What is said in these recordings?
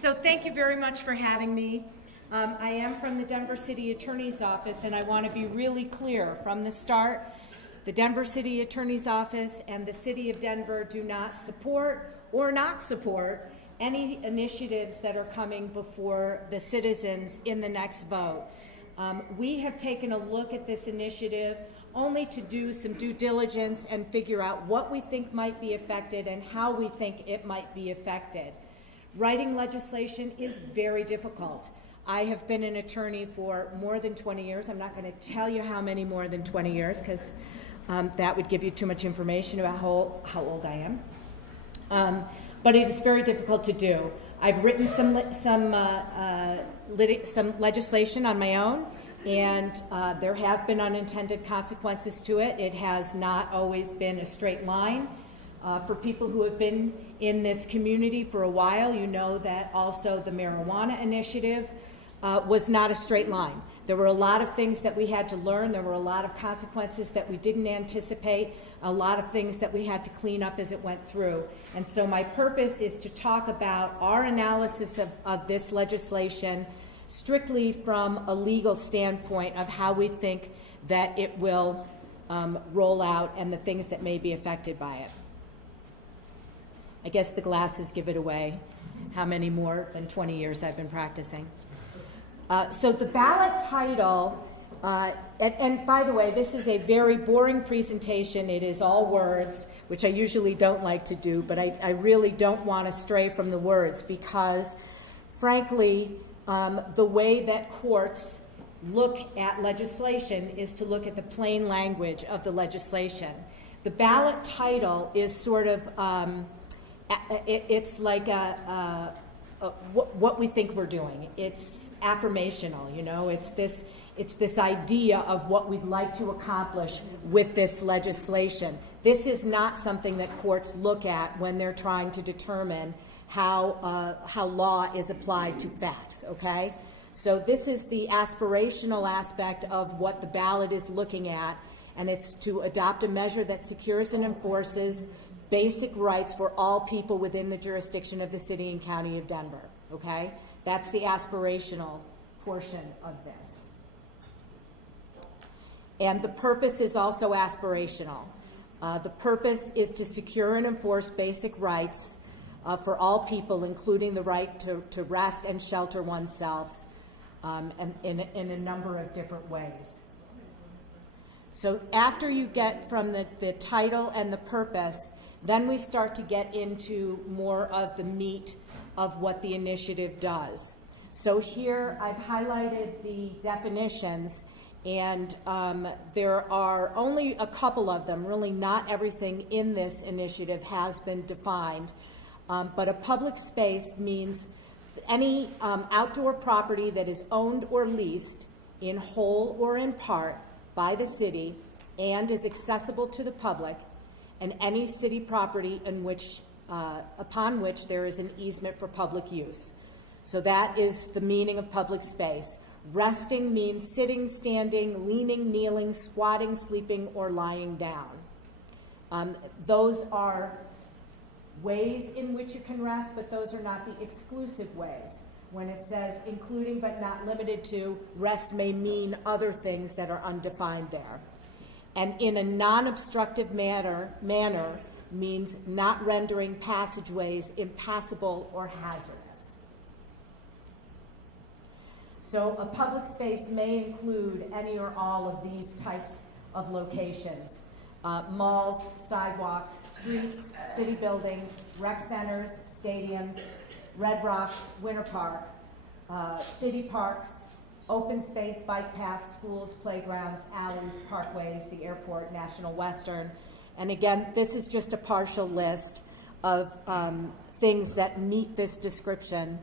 So thank you very much for having me. I am from the Denver City Attorney's Office, and I want to be really clear from the start. The Denver City Attorney's Office and the City of Denver do not support or not support any initiatives that are coming before the citizens in the next vote. We have taken a look at this initiative only to do some due diligence and figure out what we think might be affected and how we think it might be affected. Writing legislation is very difficult. I have been an attorney for more than 20 years. I'm not going to tell you how many more than 20 years because that would give you too much information about how old I am. But it is very difficult to do. I've written some legislation on my own, and there have been unintended consequences to it. It has not always been a straight line. For people who have been in this community for a while, you know that also the marijuana initiative was not a straight line. There were a lot of things that we had to learn. There were a lot of consequences that we didn't anticipate, a lot of things that we had to clean up as it went through. And so my purpose is to talk about our analysis of this legislation strictly from a legal standpoint of how we think that it will roll out and the things that may be affected by it. I guess the glasses give it away how many more than 20 years I've been practicing. So the ballot title, and by the way, this is a very boring presentation. It is all words, which I usually don't like to do, but I really don't want to stray from the words because, frankly, the way that courts look at legislation is to look at the plain language of the legislation. The ballot title is sort of it's like what we think we're doing. It's affirmational, you know. It's this idea of what we'd like to accomplish with this legislation. This is not something that courts look at when they're trying to determine how law is applied to facts. Okay, so this is the aspirational aspect of what the ballot is looking at, and it's to adopt a measure that secures and enforces basic rights for all people within the jurisdiction of the city and county of Denver, okay? That's the aspirational portion of this. And the purpose is also aspirational. The purpose is to secure and enforce basic rights for all people, including the right to rest and shelter oneself and in a number of different ways. So after you get from the title and the purpose, then we start to get into more of the meat of what the initiative does. So here I've highlighted the definitions, and there are only a couple of them. Really not everything in this initiative has been defined, but a public space means any outdoor property that is owned or leased in whole or in part by the city and is accessible to the public, and any city property in which, upon which there is an easement for public use. So that is the meaning of public space. Resting means sitting, standing, leaning, kneeling, squatting, sleeping, or lying down. Those are ways in which you can rest, but those are not the exclusive ways. When it says including but not limited to, rest may mean other things that are undefined there. And in a non-obstructive manner means not rendering passageways impassable or hazardous. So a public space may include any or all of these types of locations. Malls, sidewalks, streets, city buildings, rec centers, stadiums, Red Rocks, Winter Park, city parks, open space, bike paths, schools, playgrounds, alleys, parkways, the airport, National Western. And again, this is just a partial list of things that meet this description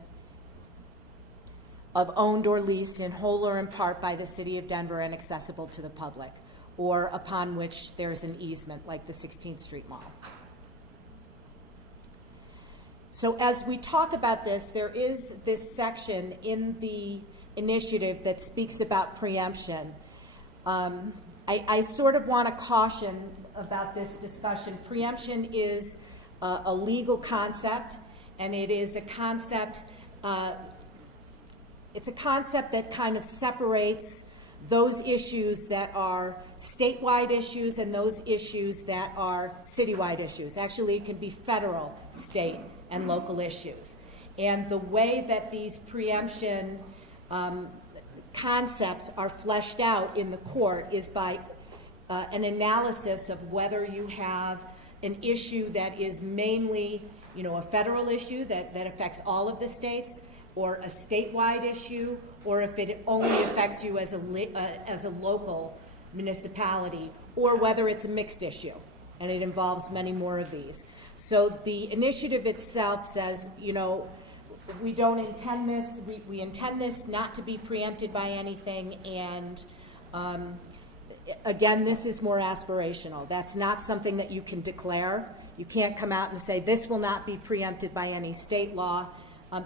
of owned or leased in whole or in part by the city of Denver and accessible to the public, or upon which there's an easement like the 16th Street Mall. So as we talk about this, there is this section in the initiative that speaks about preemption. I sort of want to caution about this discussion. Preemption is a legal concept, and it is a concept it's a concept that kind of separates those issues that are statewide issues and those issues that are citywide issues. Actually, it can be federal, state, and local issues. And the way that these preemption concepts are fleshed out in the court is by an analysis of whether you have an issue that is mainly, a federal issue that affects all of the states, or a statewide issue, or if it only affects you as a local municipality, or whether it's a mixed issue, and it involves many more of these. So the initiative itself says, we don't intend this, we intend this not to be preempted by anything, and again, this is more aspirational. That's not something that you can declare. You can't come out and say this will not be preempted by any state law,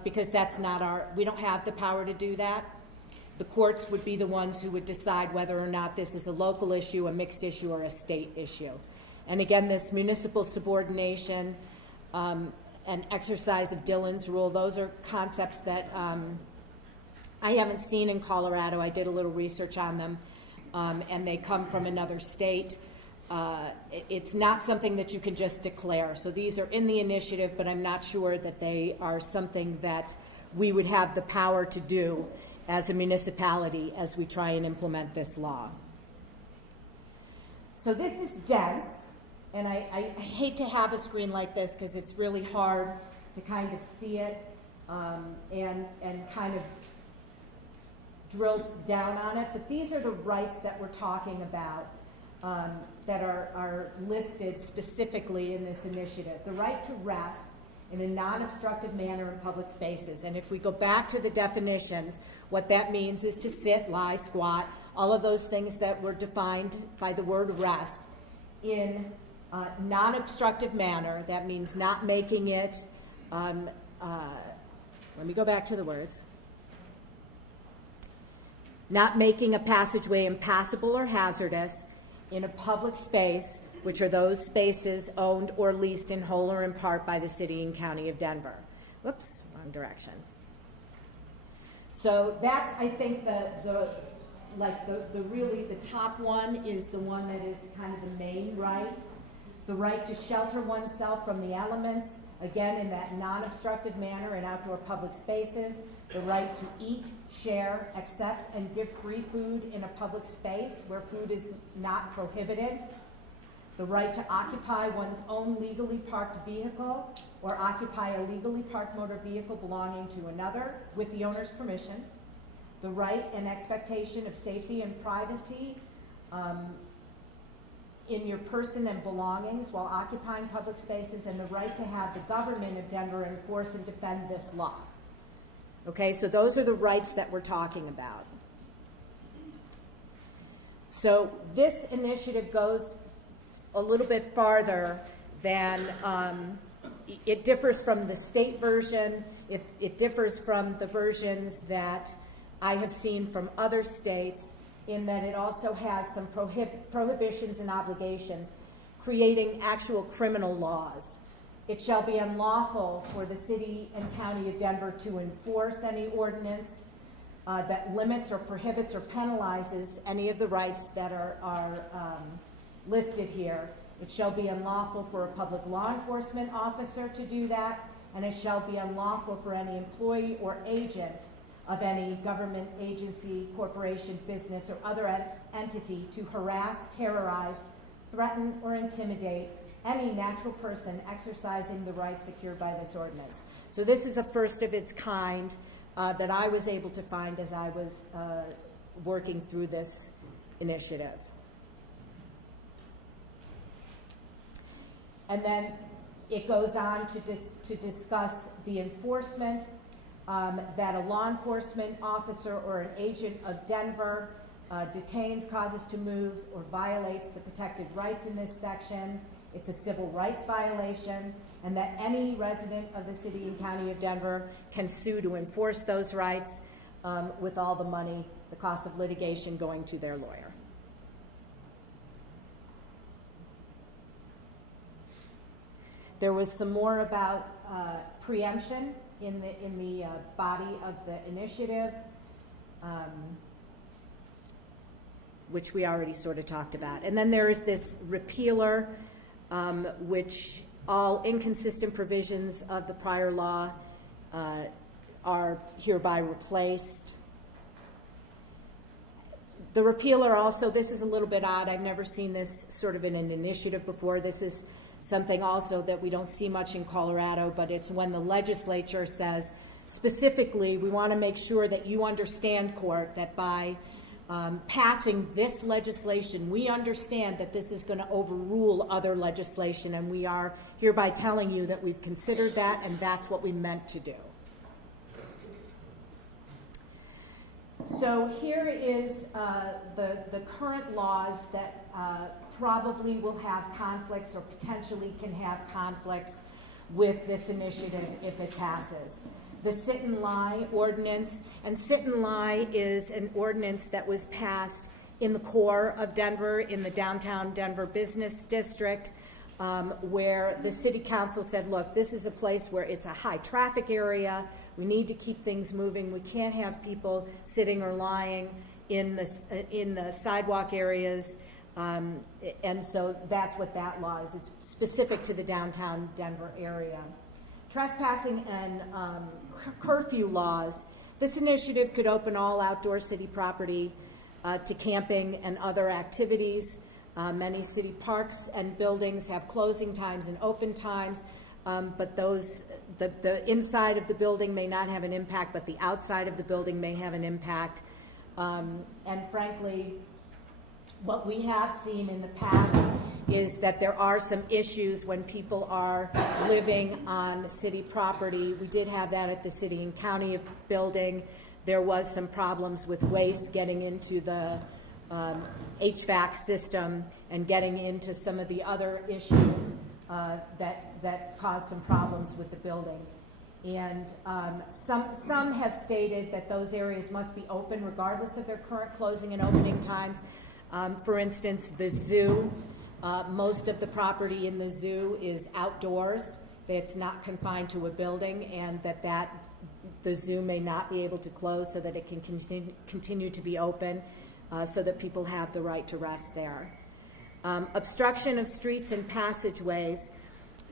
because that's not we don't have the power to do that. The courts would be the ones who would decide whether or not this is a local issue, a mixed issue, or a state issue. And again, this municipal subordination and exercise of Dillon's rule, those are concepts that I haven't seen in Colorado. I did a little research on them, and they come from another state. It's not something that you can just declare. So these are in the initiative, but I'm not sure that they are something that we would have the power to do as a municipality as we try and implement this law. So this is dense, and I hate to have a screen like this because it's really hard to kind of see it and kind of drill down on it, but these are the rights that we're talking about that are listed specifically in this initiative. The right to rest in a non-obstructive manner in public spaces. And if we go back to the definitions, what that means is to sit, lie, squat, all of those things that were defined by the word rest in a non-obstructive manner. That means not making it, let me go back to the words. Not making a passageway impassable or hazardous in a public space, which are those spaces owned or leased in whole or in part by the city and county of Denver. Whoops, wrong direction. So that's, I think, the top one is the one that is kind of the main right. The right to shelter oneself from the elements, again, in that non-obstructive manner in outdoor public spaces. The right to eat, share, accept, and give free food in a public space where food is not prohibited. The right to occupy one's own legally parked vehicle or occupy a legally parked motor vehicle belonging to another with the owner's permission. The right and expectation of safety and privacy in your person and belongings while occupying public spaces, and the right to have the government of Denver enforce and defend this law. Okay, so those are the rights that we're talking about. So this initiative goes a little bit farther than, it differs from the state version, it differs from the versions that I have seen from other states, in that it also has some prohibitions and obligations, creating actual criminal laws. It shall be unlawful for the city and county of Denver to enforce any ordinance that limits or prohibits or penalizes any of the rights that are listed here. It shall be unlawful for a public law enforcement officer to do that, and it shall be unlawful for any employee or agent of any government agency, corporation, business, or other entity to harass, terrorize, threaten, or intimidate any natural person exercising the rights secured by this ordinance. So this is a first of its kind that I was able to find as I was working through this initiative. And then it goes on to discuss the enforcement that a law enforcement officer or an agent of Denver detains, causes to move, or violates the protected rights in this section. It's a civil rights violation, and that any resident of the city and county of Denver can sue to enforce those rights with all the money, the cost of litigation going to their lawyer. There was some more about preemption in the body of the initiative, which we already sort of talked about. And then there is this repealer, which all inconsistent provisions of the prior law are hereby replaced. The repealer also, this is a little bit odd. I've never seen this sort of in an initiative before. This is something also that we don't see much in Colorado, but it's when the legislature says, specifically, we want to make sure that you understand, court, that by passing this legislation, we understand that this is going to overrule other legislation, and we are hereby telling you that we've considered that, and that's what we meant to do. So here is the current laws that probably will have conflicts or potentially can have conflicts with this initiative if it passes. The sit and lie ordinance, and sit and lie is an ordinance that was passed in the core of Denver, in the downtown Denver business district, where the city council said, look, this is a place where it's a high traffic area. We need to keep things moving. We can't have people sitting or lying in the sidewalk areas. And so that's what that law is. It's specific to the downtown Denver area. Trespassing and curfew laws. This initiative could open all outdoor city property to camping and other activities. Many city parks and buildings have closing times and open times, but the inside of the building may not have an impact, but the outside of the building may have an impact. And frankly, what we have seen in the past is that there are some issues when people are living on city property. We did have that at the city and county building. There was some problems with waste getting into the HVAC system and getting into some of the other issues that caused some problems with the building. And some have stated that those areas must be open regardless of their current closing and opening times. For instance, the zoo, most of the property in the zoo is outdoors. It's not confined to a building, and the zoo may not be able to close so that it can continue to be open so that people have the right to rest there. Obstruction of streets and passageways.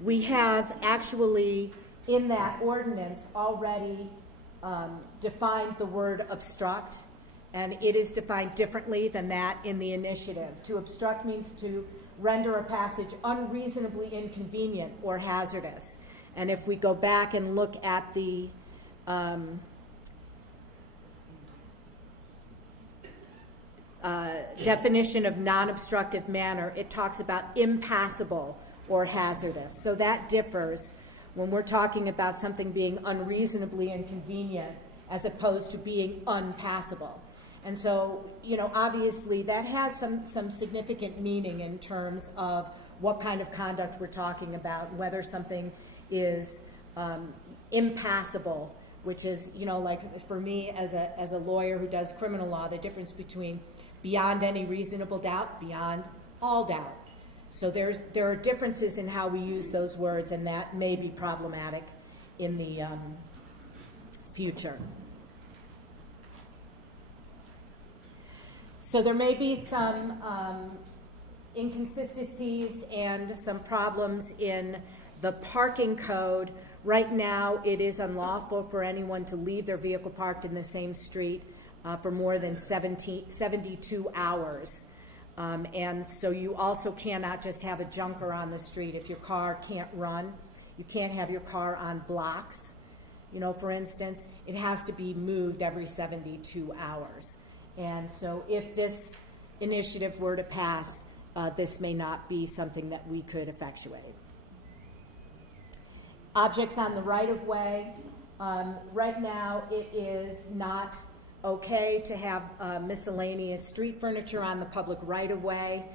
We have actually, in that ordinance, already defined the word obstruct, and it is defined differently than that in the initiative. To obstruct means to render a passage unreasonably inconvenient or hazardous. And if we go back and look at the definition of non-obstructive manner, it talks about impassable or hazardous. So that differs when we're talking about something being unreasonably inconvenient as opposed to being unpassable. And so, you know, obviously that has some significant meaning in terms of what kind of conduct we're talking about, whether something is impassable, which is, you know, like for me as a lawyer who does criminal law, the difference between beyond any reasonable doubt, beyond all doubt. So there are differences in how we use those words, and that may be problematic in the future. So there may be some inconsistencies and some problems in the parking code. Right now, it is unlawful for anyone to leave their vehicle parked in the same street for more than 72 hours. And so you also cannot just have a junker on the street. If your car can't run, you can't have your car on blocks. You know, for instance, it has to be moved every 72 hours. And so if this initiative were to pass, this may not be something that we could effectuate. Objects on the right-of-way. Right now, it is not okay to have miscellaneous street furniture on the public right-of-way.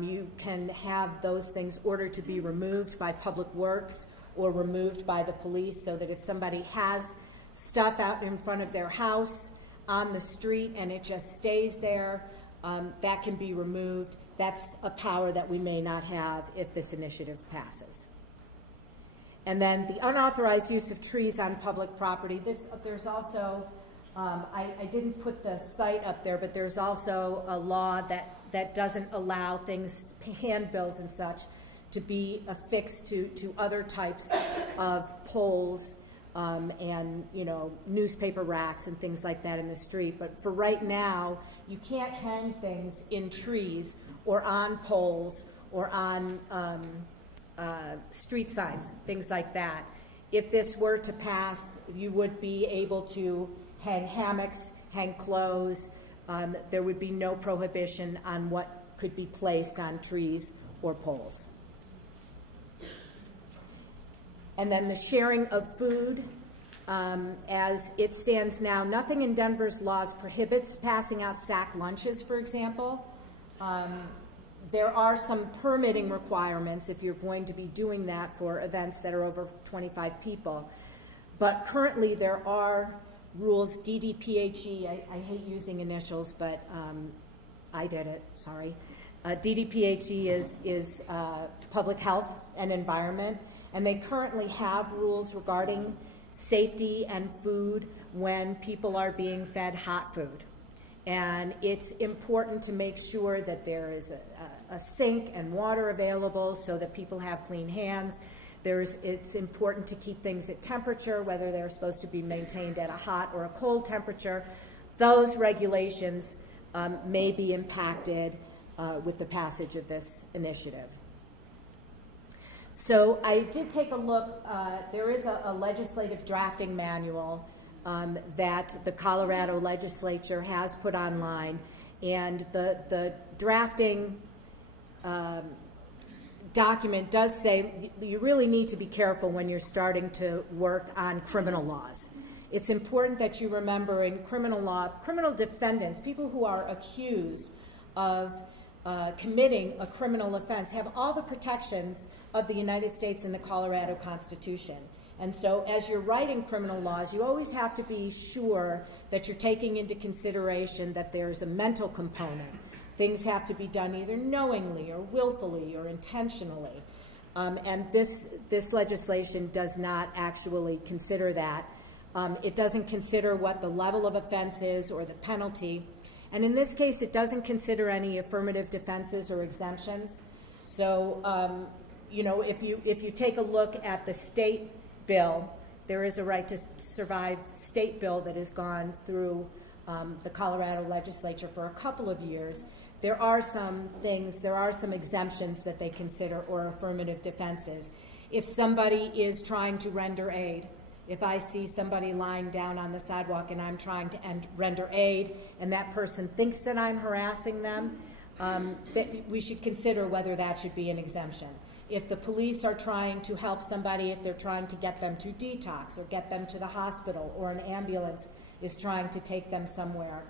You can have those things ordered to be removed by Public Works or removed by the police, so that if somebody has stuff out in front of their house on the street and it just stays there, that can be removed. That's a power that we may not have if this initiative passes. And then the unauthorized use of trees on public property. There's also, I didn't put the site up there, but there's also a law that doesn't allow things, handbills and such, to be affixed to other types of poles and, you know, newspaper racks and things like that in the street. But for right now, you can't hang things in trees or on poles or on street signs, things like that. If this were to pass, you would be able to hang hammocks, hang clothes. There would be no prohibition on what could be placed on trees or poles. And then the sharing of food, as it stands now, nothing in Denver's laws prohibits passing out sack lunches, for example. There are some permitting requirements if you're going to be doing that for events that are over 25 people. But currently there are rules, DDPHE, I hate using initials, but I did it, sorry. DDPHE is public health and environment, and they currently have rules regarding safety and food when people are being fed hot food. And it's important to make sure that there is a sink and water available so that people have clean hands. It's important to keep things at temperature, whether they're supposed to be maintained at a hot or a cold temperature. Those regulations may be impacted with the passage of this initiative. So I did take a look. There is a legislative drafting manual that the Colorado legislature has put online, and the drafting document does say you really need to be careful when you're starting to work on criminal laws. It's important that you remember in criminal law, criminal defendants, people who are accused of committing a criminal offense, have all the protections of the United States and the Colorado Constitution. And so as you're writing criminal laws, you always have to be sure that you're taking into consideration that there's a mental component. Things have to be done either knowingly or willfully or intentionally. And this legislation does not actually consider that. It doesn't consider what the level of offense is or the penalty. And in this case, it doesn't consider any affirmative defenses or exemptions. So, you know, if you take a look at the state bill, there is a right to survive state bill that has gone through the Colorado legislature for a couple of years. There are some things, there are some exemptions that they consider or affirmative defenses. If somebody is trying to render aid, if I see somebody lying down on the sidewalk and I'm trying to render aid and that person thinks that I'm harassing them, that we should consider whether that should be an exemption. If the police are trying to help somebody, if they're trying to get them to detox or get them to the hospital, or an ambulance is trying to take them somewhere,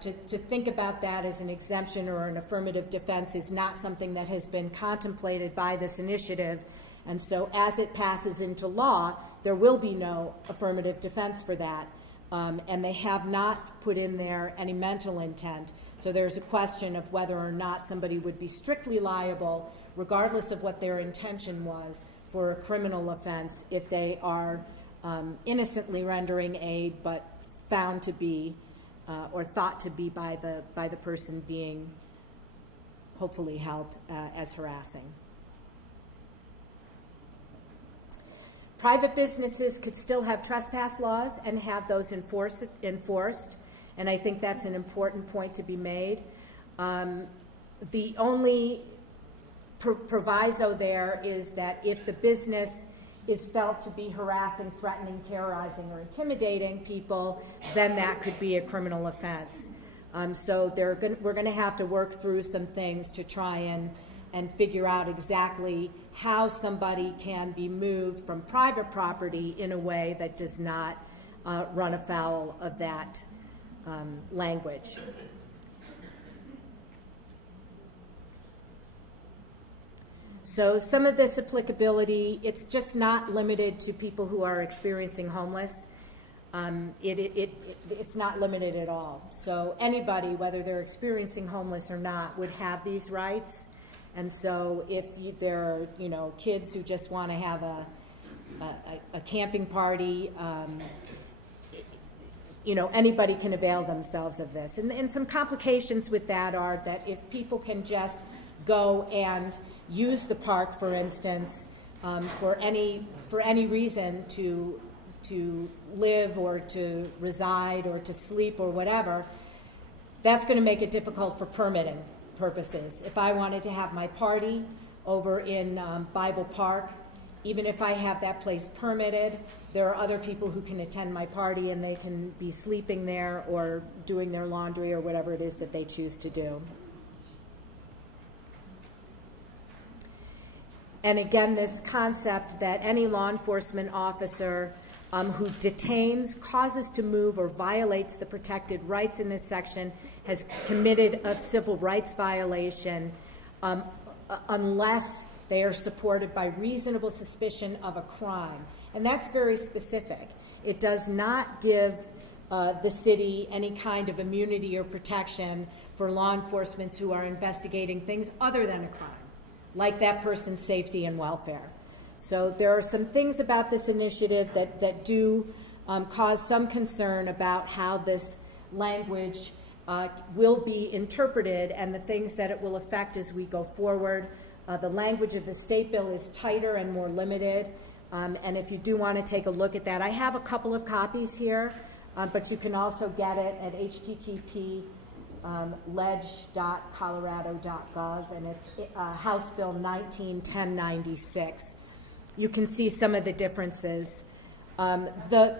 to think about that as an exemption or an affirmative defense is not something that has been contemplated by this initiative. And so as it passes into law, there will be no affirmative defense for that. And they have not put in there any mental intent. So there's a question of whether or not somebody would be strictly liable, regardless of what their intention was, for a criminal offense if they are innocently rendering aid but found to be or thought to be by the person being hopefully held as harassing. Private businesses could still have trespass laws and have those enforced, and I think that's an important point to be made. The only proviso there is that if the business is felt to be harassing, threatening, terrorizing, or intimidating people, then that could be a criminal offense. So we're going to have to work through some things to try and figure out exactly how somebody can be moved from private property in a way that does not run afoul of that language. So some of this applicability, it's just not limited to people who are experiencing homeless. It's not limited at all. So anybody, whether they're experiencing homeless or not, would have these rights. And so if there are, kids who just want to have a camping party. You know, anybody can avail themselves of this. And some complications with that are that if people can just go and use the park, for instance, for any reason to live or to reside or to sleep or whatever, that's going to make it difficult for permitting purposes. If I wanted to have my party over in Bible Park, even if I have that place permitted, there are other people who can attend my party and they can be sleeping there or doing their laundry or whatever it is that they choose to do. And again, this concept that any law enforcement officer who detains, causes to move, or violates the protected rights in this section has committed a civil rights violation unless they are supported by reasonable suspicion of a crime. And that's very specific. It does not give the city any kind of immunity or protection for law enforcement who are investigating things other than a crime, like that person's safety and welfare. So there are some things about this initiative that do cause some concern about how this language will be interpreted and the things that it will affect as we go forward. The language of the state bill is tighter and more limited, and if you do want to take a look at that, I have a couple of copies here, but you can also get it at http://ledge.colorado.gov, and it's House Bill 19-1096. You can see some of the differences. The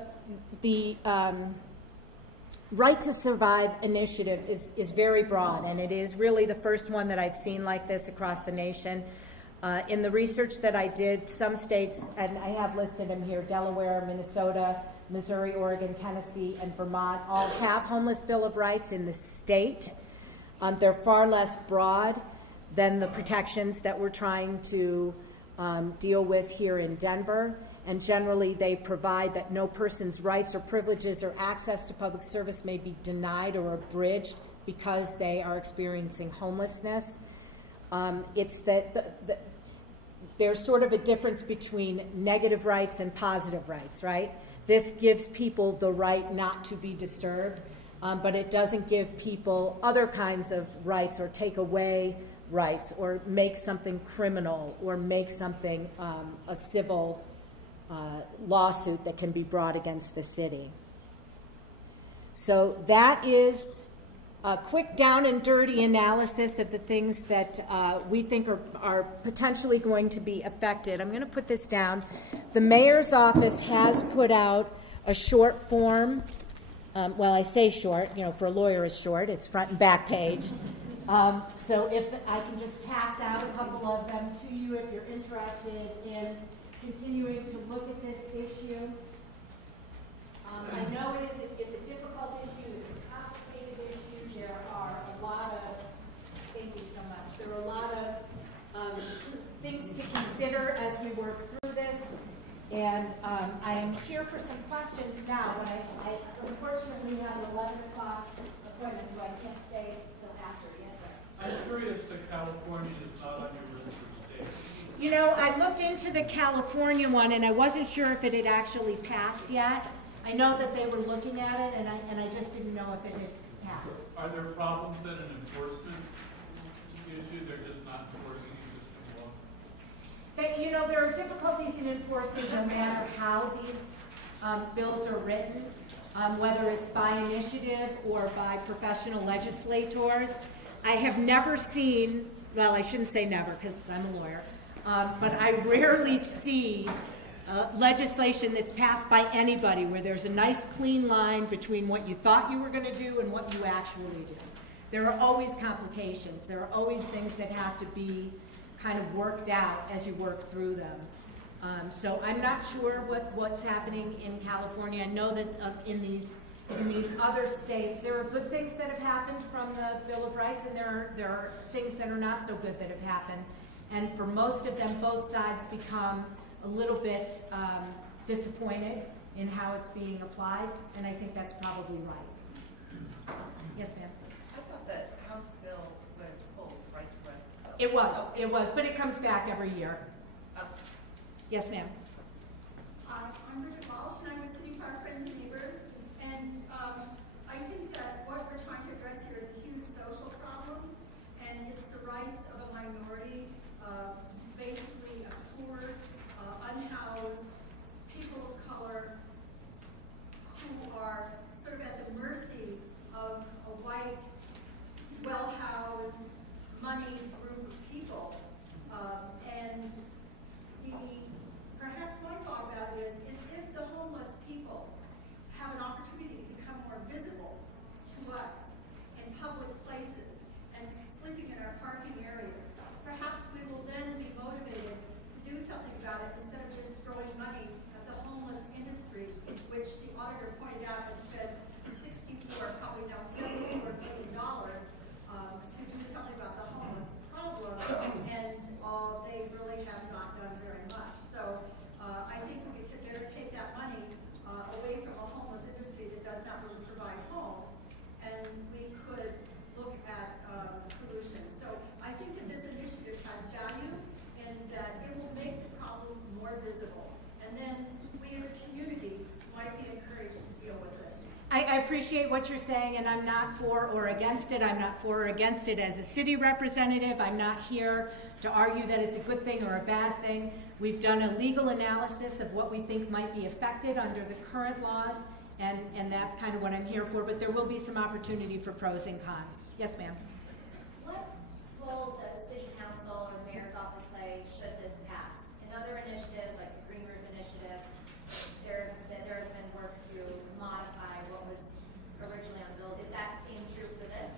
Right to Survive initiative is very broad, and it is really the first one that I've seen like this across the nation. In the research that I did, some states, and I have listed them here, Delaware, Minnesota, Missouri, Oregon, Tennessee, and Vermont, all have homeless Bill of Rights in the state. They're far less broad than the protections that we're trying to deal with here in Denver. And generally they provide that no person's rights or privileges or access to public service may be denied or abridged because they are experiencing homelessness. It's that there's sort of a difference between negative rights and positive rights, right? This gives people the right not to be disturbed, but it doesn't give people other kinds of rights or take away rights or make something criminal or make something a civil lawsuit that can be brought against the city. So that is a quick down and dirty analysis of the things that we think are potentially going to be affected. I'm going to put this down. The mayor's office has put out a short form. Well, I say short, you know, for a lawyer it's short. It's front and back page. So if I can just pass out a couple of them to you if you're interested in continuing to look at this issue. I know it's a difficult issue, it's a complicated issue. There are a lot of, thank you so much, there are a lot of things to consider as we work through this. And I am here for some questions now, but I unfortunately have an 11 o'clock appointment, so I can't stay until after. Yes, sir? I'm curious that California is not on your list of states. You know, I looked into the California one, and I wasn't sure if it had actually passed yet. I know that they were looking at it, and I just didn't know if it had passed. Are there problems that an enforcement issue? They're just not enforcing existing law? You know, there are difficulties in enforcing no matter how these bills are written, whether it's by initiative or by professional legislators. I have never seen, well, I shouldn't say never because I'm a lawyer, but I rarely see legislation that's passed by anybody where there's a nice clean line between what you thought you were going to do and what you actually do. There are always complications. There are always things that have to be kind of worked out as you work through them. So I'm not sure what's happening in California. I know that in these other states, there are good things that have happened from the Bill of Rights, and there are things that are not so good that have happened. And for most of them, both sides become a little bit disappointed in how it's being applied, and I think that's probably right. Yes, ma'am? I thought that House bill was pulled, right to West bill. It was, but it comes back every year. Oh. Yes, ma'am? I'm Bridget Walsh, and I'm with City Park Friends and Neighbors. And I think that what we're trying to address here is a huge social problem, and it's the rights of a minority, basically a poor, unhoused people of color who are sort of at the mercy of a white, well-housed, moneyed group of people. And perhaps my thought about it is if the homeless people have an opportunity to become more visible to us in public places and sleeping in our parking areas, perhaps we will then be motivated to do something about it instead of just throwing money at the homeless industry, which the auditor pointed out has spent probably now $74 billion to do something about the homeless problem, and they really have not done very much. So I think we better take that money away from a homeless industry that does not really provide homes, and we could look at solutions. So I think that this initiative has value in that it will make the problem more visible, and then we as a community might be encouraged to deal with it. I appreciate what you're saying, and I'm not for or against it. I'm not for or against it as a city representative. I'm not here to argue that it's a good thing or a bad thing. We've done a legal analysis of what we think might be affected under the current laws, and that's kind of what I'm here for, but there will be some opportunity for pros and cons. Yes, ma'am. What role does City Council or the Mayor's Office play should this pass? In other initiatives, like the Green Roof Initiative, there's been work to modify what was originally on the bill. Is that same true for this?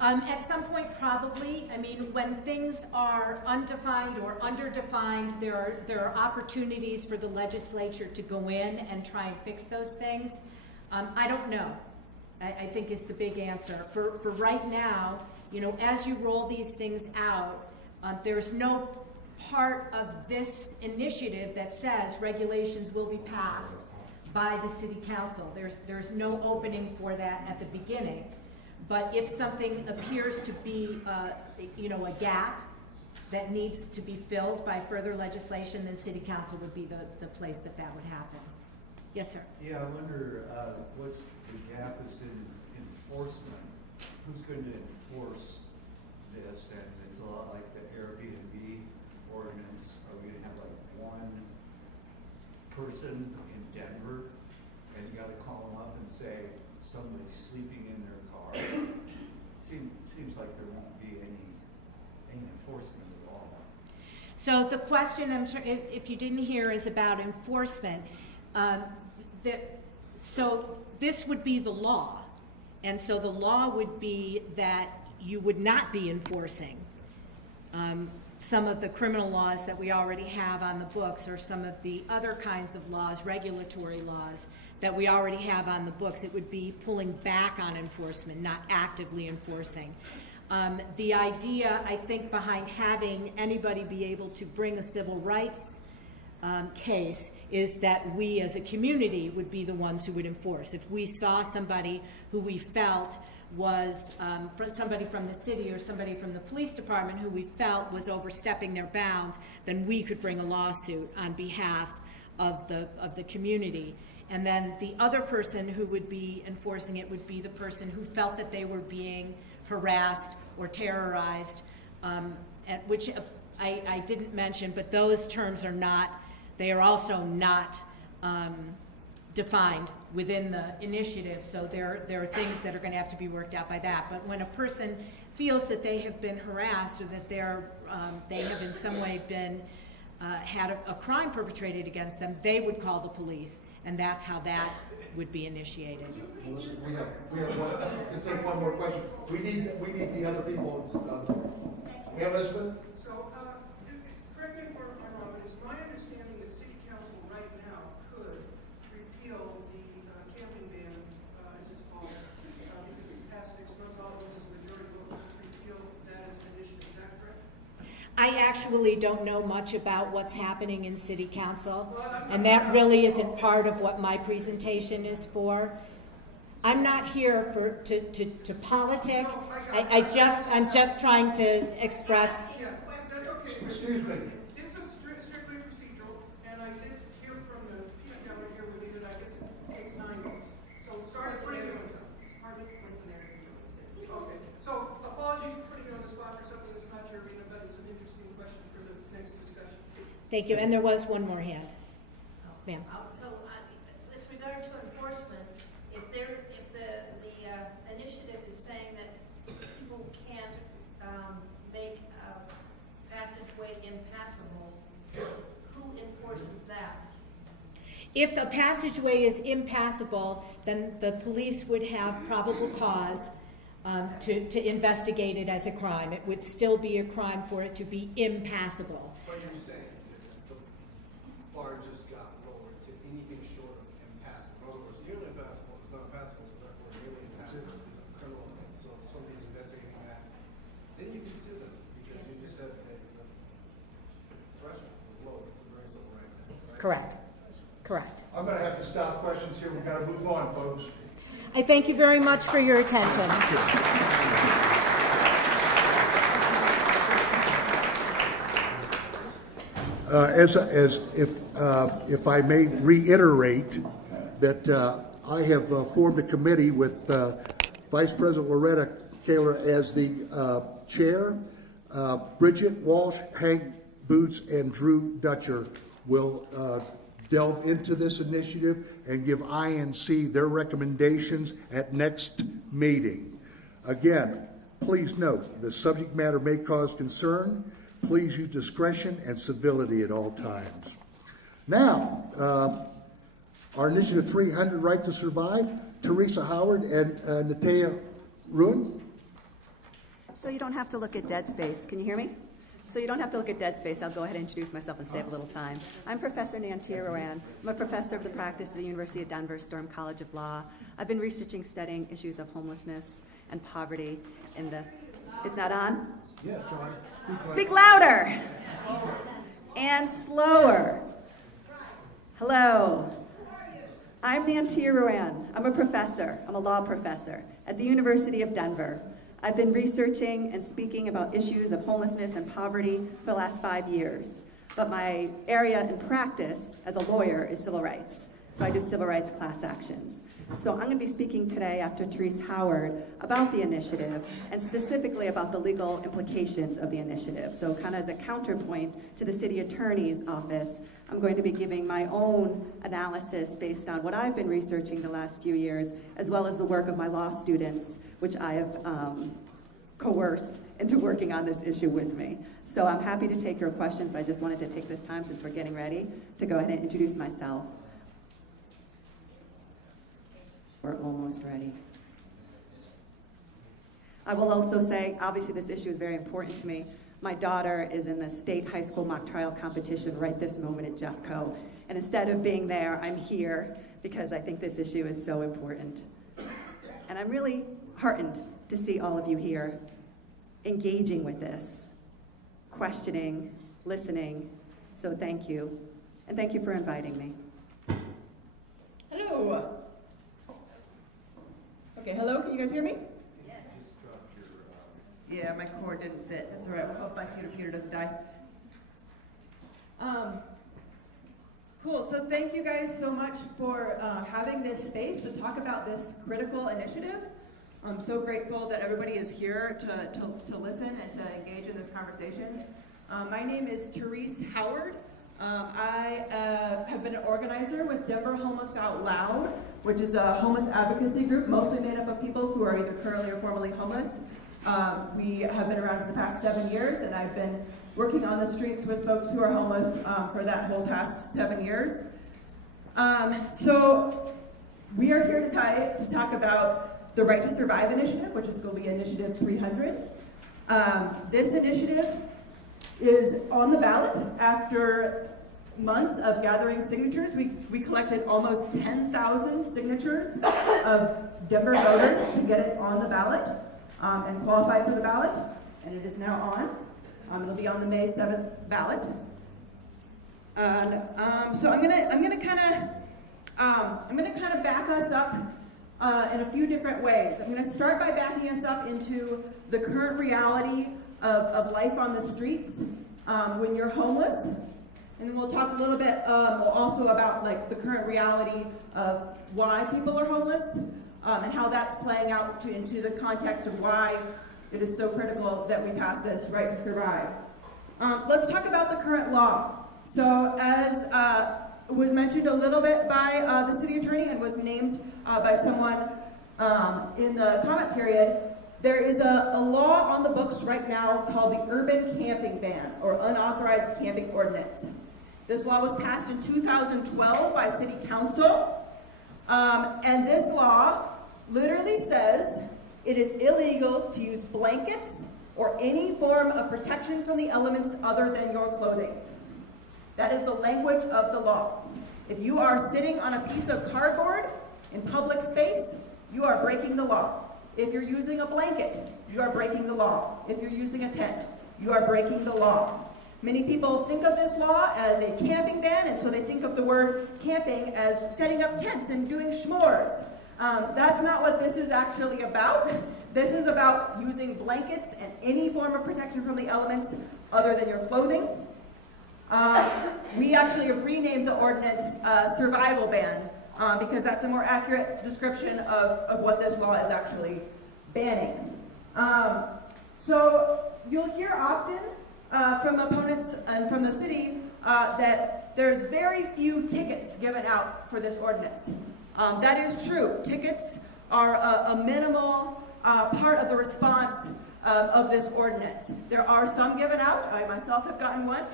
At some point, probably. I mean, when things are undefined or underdefined, there are opportunities for the legislature to go in and try and fix those things. I don't know, I think is the big answer. For right now, you know, as you roll these things out, there's no part of this initiative that says regulations will be passed by the city council. There's no opening for that at the beginning. But if something appears to be, you know, a gap that needs to be filled by further legislation, then city council would be the place that would happen. Yes, sir. Yeah, I wonder what's the gap is in enforcement. Who's going to enforce this? And it's a lot like the Airbnb ordinance. Are we going to have like one person in Denver, and you got to call them up and say somebody's sleeping in their car? Seems like there won't be any enforcement at all. So the question, I'm sure, if you didn't hear, is about enforcement. So this would be the law, and so the law would be that you would not be enforcing some of the criminal laws that we already have on the books, or some of the other kinds of laws, regulatory laws, that we already have on the books. It would be pulling back on enforcement, not actively enforcing. The idea, I think, behind having anybody be able to bring a civil rights case is that we as a community would be the ones who would enforce. If we saw somebody who we felt was somebody from the city or somebody from the police department who we felt was overstepping their bounds, then we could bring a lawsuit on behalf of the community. And then the other person who would be enforcing it would be the person who felt that they were being harassed or terrorized, which I didn't mention, but those terms are not, they are also not defined within the initiative, so there are things that are going to have to be worked out by that. But when a person feels that they have been harassed, or that they have in some way been had a crime perpetrated against them, they would call the police, and that's how that would be initiated. Listen, we have one. We can take one more question. We need the other people. We have Elizabeth. So, correct me if I'm wrong, but it's my understanding that City Council right now could repeal the camping ban, as it's called, because it's past 6 months, all it was a majority vote to repeal that as an initiative. Is that correct? I actually don't know much about what's happening in City Council, and that really isn't part of what my presentation is for. I'm not here to politic. I'm just trying to express. Yeah, that's okay. Excuse me. It's strictly procedural, and I did hear from the Thank you. And there was one more hand. Ma'am. So, with regard to enforcement, if the initiative is saying that people can't make a passageway impassable, who enforces that? If a passageway is impassable, then the police would have probable cause to investigate it as a crime. It would still be a crime for it to be impassable. But you're saying that the bar just got lowered to anything short of impassable. In other words, nearly impassable is not impassable, so therefore nearly impassable is a criminal offense. So if somebody's investigating that, then you can sue them because you just said that the threshold was lowered to bring civil rights in, right? Correct. Correct. I'm going to have to stop questions here. We've got to move on, folks. I thank you very much for your attention. If I may reiterate that I have formed a committee with Vice President Loretta Kaler as the chair. Bridget Walsh, Hank Boots, and Drew Dutcher will delve into this initiative and give INC their recommendations at next meeting. Again, please note, the subject matter may cause concern. Please use discretion and civility at all times. Now, our Initiative 300, Right to Survive, Terese Howard and Nantiya Ruan. So you don't have to look at dead space. Can you hear me? So you don't have to look at dead space. I'll go ahead and introduce myself and save a little time. I'm Professor Nantiya Ruan. I'm a professor of the practice at the University of Denver Strum College of Law. I've been studying issues of homelessness and poverty in the... It's not on? Yes, John. Speak louder and slower. Hello. I'm Nantiya Ruan. I'm a professor. I'm a law professor at the University of Denver. I've been researching and speaking about issues of homelessness and poverty for the last 5 years. But my area in practice as a lawyer is civil rights. So I do civil rights class actions. So I'm going to be speaking today after Terese Howard about the initiative and specifically about the legal implications of the initiative. So kind of as a counterpoint to the city attorney's office, I'm going to be giving my own analysis based on what I've been researching the last few years, as well as the work of my law students, which I have coerced into working on this issue with me. So I'm happy to take your questions, but I just wanted to take this time, since we're getting ready, to go ahead and introduce myself. We're almost ready. I will also say, obviously this issue is very important to me. My daughter is in the state high school mock trial competition right this moment at Jeffco. And instead of being there, I'm here because I think this issue is so important. And I'm really heartened to see all of you here engaging with this, questioning, listening. So thank you. And thank you for inviting me. Hello. Okay, hello, can you guys hear me? Yes. Yeah, my cord didn't fit. That's all right. I hope my computer doesn't die. Cool, so thank you guys so much for having this space to talk about this critical initiative. I'm so grateful that everybody is here to listen and to engage in this conversation. My name is Terese Howard. I have been an organizer with Denver Homeless Out Loud, which is a homeless advocacy group mostly made up of people who are either currently or formerly homeless. We have been around for the past 7 years, and I've been working on the streets with folks who are homeless for that whole past 7 years. So we are here tonight to talk about the Right to Survive initiative, which is called the Initiative 300. This initiative is on the ballot after months of gathering signatures. We collected almost 10,000 signatures of Denver voters to get it on the ballot and qualify for the ballot, and it is now on. It'll be on the May 7th ballot. And so I'm gonna kind of back us up in a few different ways. I'm gonna start by backing us up into the current reality of life on the streets when you're homeless. And then we'll talk a little bit also about like the current reality of why people are homeless and how that's playing out into the context of why it is so critical that we pass this Right to Survive. Let's talk about the current law. So as was mentioned a little bit by the city attorney and was named by someone in the comment period, there is a law on the books right now called the Urban Camping Ban, or Unauthorized Camping Ordinance. This law was passed in 2012 by City Council, and this law literally says it is illegal to use blankets or any form of protection from the elements other than your clothing. That is the language of the law. If you are sitting on a piece of cardboard in public space, you are breaking the law. If you're using a blanket, you are breaking the law. If you're using a tent, you are breaking the law. Many people think of this law as a camping ban, and so they think of the word camping as setting up tents and doing s'mores. That's not what this is actually about. This is about using blankets and any form of protection from the elements other than your clothing. We actually have renamed the ordinance survival ban because that's a more accurate description of what this law is actually banning. So you'll hear often from opponents and from the city that there's very few tickets given out for this ordinance. That is true. Tickets are a minimal part of the response of this ordinance. There are some given out. I myself have gotten one.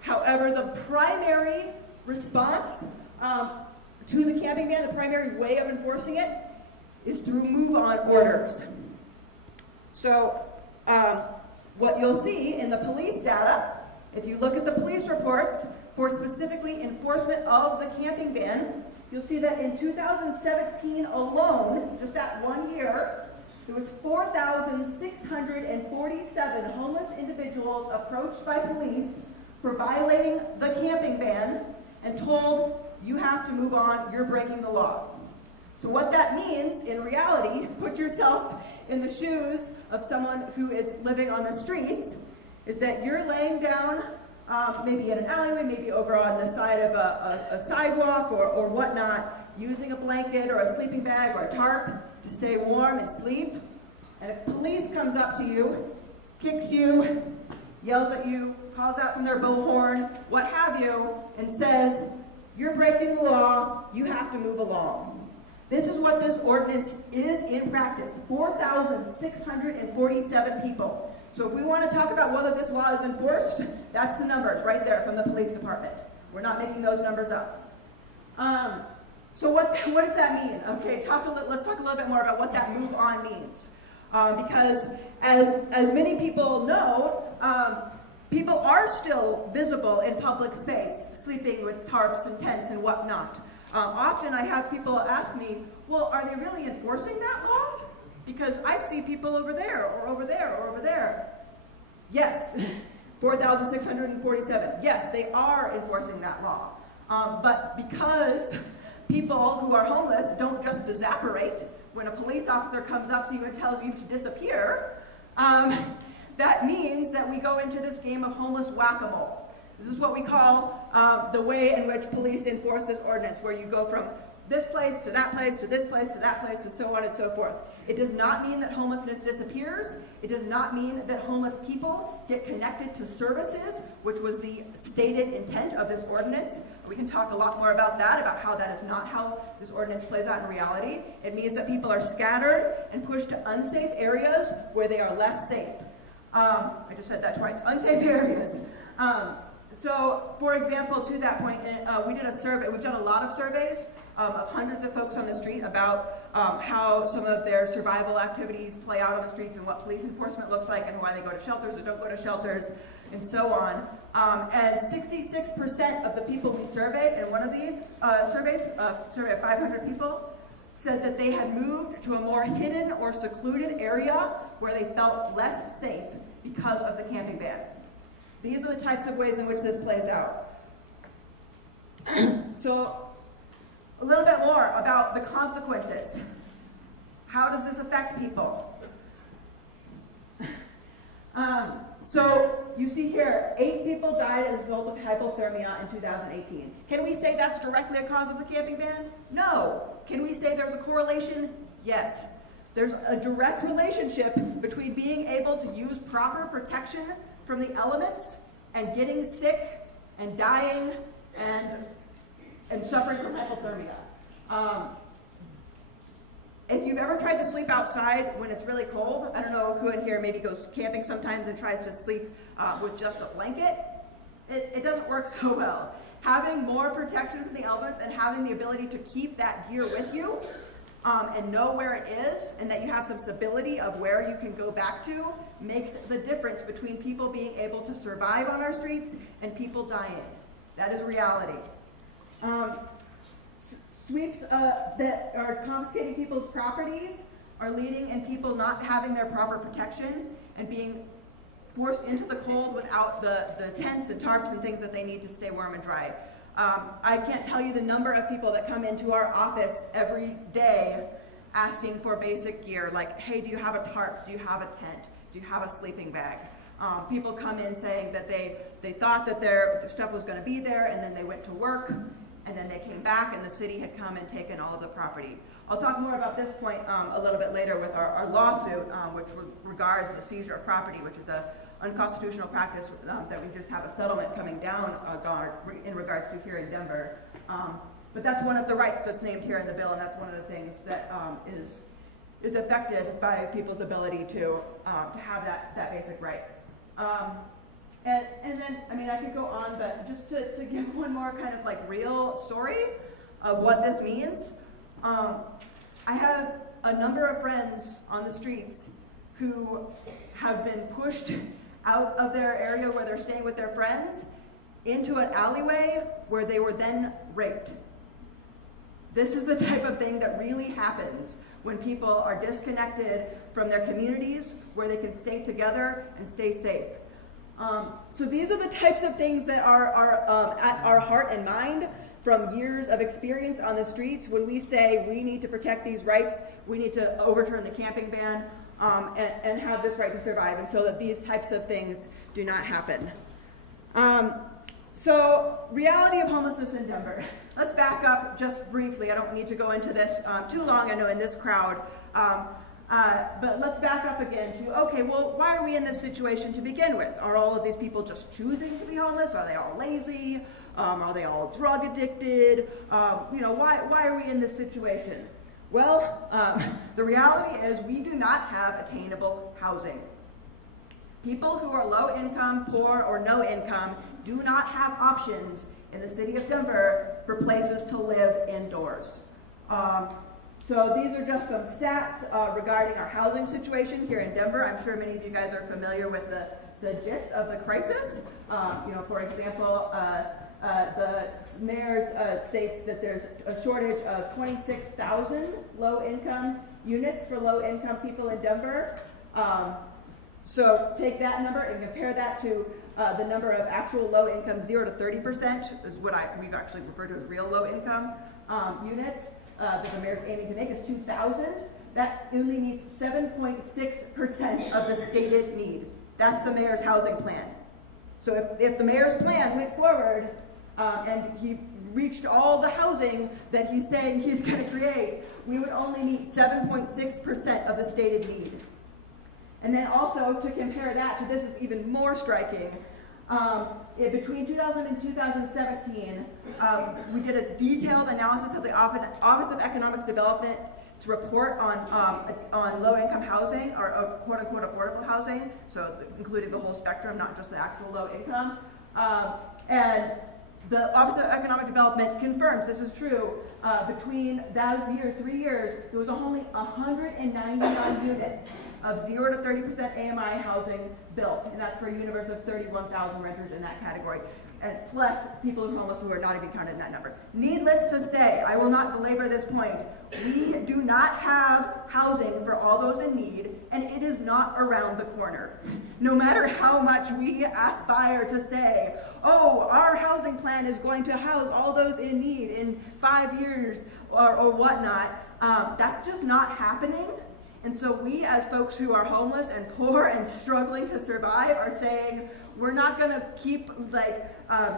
However, the primary response to the camping ban, the primary way of enforcing it, is through move-on orders. So what you'll see in the police data, if you look at the police reports for specifically enforcement of the camping ban, you'll see that in 2017 alone, just that 1 year, there was 4,647 homeless individuals approached by police for violating the camping ban and told, you have to move on, you're breaking the law. So what that means, in reality, put yourself in the shoes of someone who is living on the streets, is that you're laying down, maybe in an alleyway, maybe over on the side of a sidewalk or whatnot, using a blanket or a sleeping bag or a tarp to stay warm and sleep. And if police comes up to you, kicks you, yells at you, calls out from their bullhorn, what have you, and says, you're breaking the law, you have to move along. This is what this ordinance is in practice, 4,647 people. So if we want to talk about whether this law is enforced, that's the numbers right there from the police department. We're not making those numbers up. So what does that mean? Okay, let's talk a little bit more about what that move on means. Because as many people know, people are still visible in public space, sleeping with tarps and tents and whatnot. Often I have people ask me, well, are they really enforcing that law? Because I see people over there, or over there, or over there. Yes, 4,647. Yes, they are enforcing that law. But because people who are homeless don't just disapparate when a police officer comes up to you and tells you to disappear, that means that we go into this game of homeless whack-a-mole. This is what we call the way in which police enforce this ordinance, where you go from this place to that place to this place to that place to so on and so forth. It does not mean that homelessness disappears. It does not mean that homeless people get connected to services, which was the stated intent of this ordinance. We can talk a lot more about that, about how that is not how this ordinance plays out in reality. It means that people are scattered and pushed to unsafe areas where they are less safe. I just said that twice, unsafe areas. So, for example, to that point, we did a survey. We've done a lot of surveys of hundreds of folks on the street about how some of their survival activities play out on the streets and what police enforcement looks like and why they go to shelters or don't go to shelters and so on. And 66% of the people we surveyed in one of these surveys, a survey of 500 people, said that they had moved to a more hidden or secluded area where they felt less safe because of the camping ban. These are the types of ways in which this plays out. So, a little bit more about the consequences. How does this affect people? So, you see here, 8 people died as a result of hypothermia in 2018. Can we say that's directly a cause of the camping ban? No. Can we say there's a correlation? Yes. There's a direct relationship between being able to use proper protection from the elements and getting sick and dying and suffering from hypothermia. If you've ever tried to sleep outside when it's really cold, I don't know who in here maybe goes camping sometimes and tries to sleep with just a blanket, it doesn't work so well. Having more protection from the elements and having the ability to keep that gear with you and know where it is and that you have some stability of where you can go back to makes the difference between people being able to survive on our streets and people dying. That is reality. Sweeps that are confiscating people's properties are leading in people not having their proper protection and being forced into the cold without the tents and tarps and things that they need to stay warm and dry. I can't tell you the number of people that come into our office every day asking for basic gear, like, hey, do you have a tarp? Do you have a tent? Do you have a sleeping bag? People come in saying that they thought that their stuff was going to be there, and then they went to work, and then they came back, and the city had come and taken all of the property. I'll talk more about this point a little bit later with our lawsuit, which regards the seizure of property, which is an unconstitutional practice that we just have a settlement coming down in regards to here in Denver. But that's one of the rights that's named here in the bill, and that's one of the things that is affected by people's ability to have that basic right. And then, I mean, I could go on, but just to give one more kind of like real story of what this means, I have a number of friends on the streets who have been pushed out of their area where they're staying with their friends into an alleyway where they were then raped. This is the type of thing that really happens when people are disconnected from their communities where they can stay together and stay safe. So these are the types of things that are at our heart and mind from years of experience on the streets. When we say we need to protect these rights, we need to overturn the camping ban and have this right to survive, and so that these types of things do not happen. So reality of homelessness in Denver. Let's back up just briefly. I don't need to go into this too long, I know, in this crowd. But let's back up again to, okay, well, why are we in this situation to begin with? Are all of these people just choosing to be homeless? Are they all lazy? Are they all drug addicted? You know, why are we in this situation? Well, the reality is we do not have attainable housing. People who are low income, poor, or no income do not have options in the city of Denver for places to live indoors. So these are just some stats regarding our housing situation here in Denver. I'm sure many of you guys are familiar with the gist of the crisis. You know, for example, the mayor states that there's a shortage of 26,000 low-income units for low-income people in Denver. So take that number and compare that to the number of actual low-income 0 to 30% is what we've actually referred to as real low-income units that the mayor's aiming to make is 2,000. That only meets 7.6% of the stated need. That's the mayor's housing plan. So if the mayor's plan went forward and he reached all the housing that he's saying he's going to create, we would only meet 7.6% of the stated need. And then also to compare that to this is even more striking. Between 2000 and 2017, we did a detailed analysis of the Office of Economic Development's report on low-income housing, or quote-unquote affordable housing, so including the whole spectrum, not just the actual low income. And the Office of Economic Development confirms this is true. Between those years, 3 years, there was only 199 units of 0 to 30% AMI housing built, and that's for a universe of 31,000 renters in that category, and plus people who are homeless who are not even counted in that number. Needless to say, I will not belabor this point, we do not have housing for all those in need, and it is not around the corner. No matter how much we aspire to say, oh, our housing plan is going to house all those in need in 5 years or whatnot, that's just not happening. And so we, as folks who are homeless and poor and struggling to survive, are saying we're not going to keep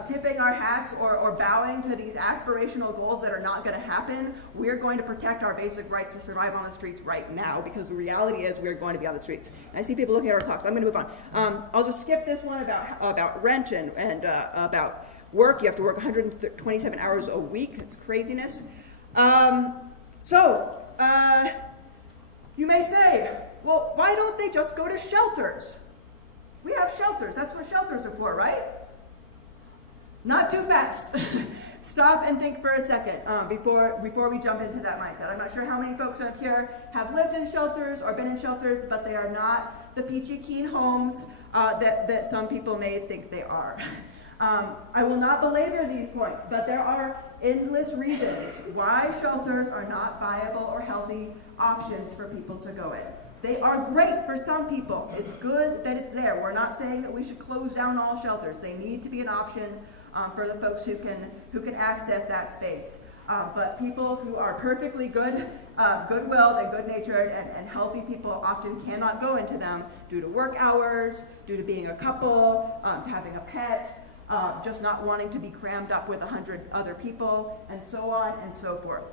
tipping our hats or bowing to these aspirational goals that are not going to happen. We're going to protect our basic rights to survive on the streets right now, because the reality is we're going to be on the streets. And I see people looking at our clocks. I'm going to move on. I'll just skip this one about rent and about work. You have to work 127 hours a week. It's craziness. You may say, well, why don't they just go to shelters? We have shelters. That's what shelters are for, right? Not too fast. Stop and think for a second before we jump into that mindset. I'm not sure how many folks up here have lived in shelters or been in shelters, but they are not the peachy keen homes that some people may think they are. I will not belabor these points, but there are endless reasons why shelters are not viable or healthy options for people to go in. They are great for some people. It's good that it's there. We're not saying that we should close down all shelters. They need to be an option for the folks who can access that space. But people who are perfectly good-willed and good-natured and healthy people often cannot go into them due to work hours, due to being a couple, having a pet, just not wanting to be crammed up with 100 other people, and so on and so forth.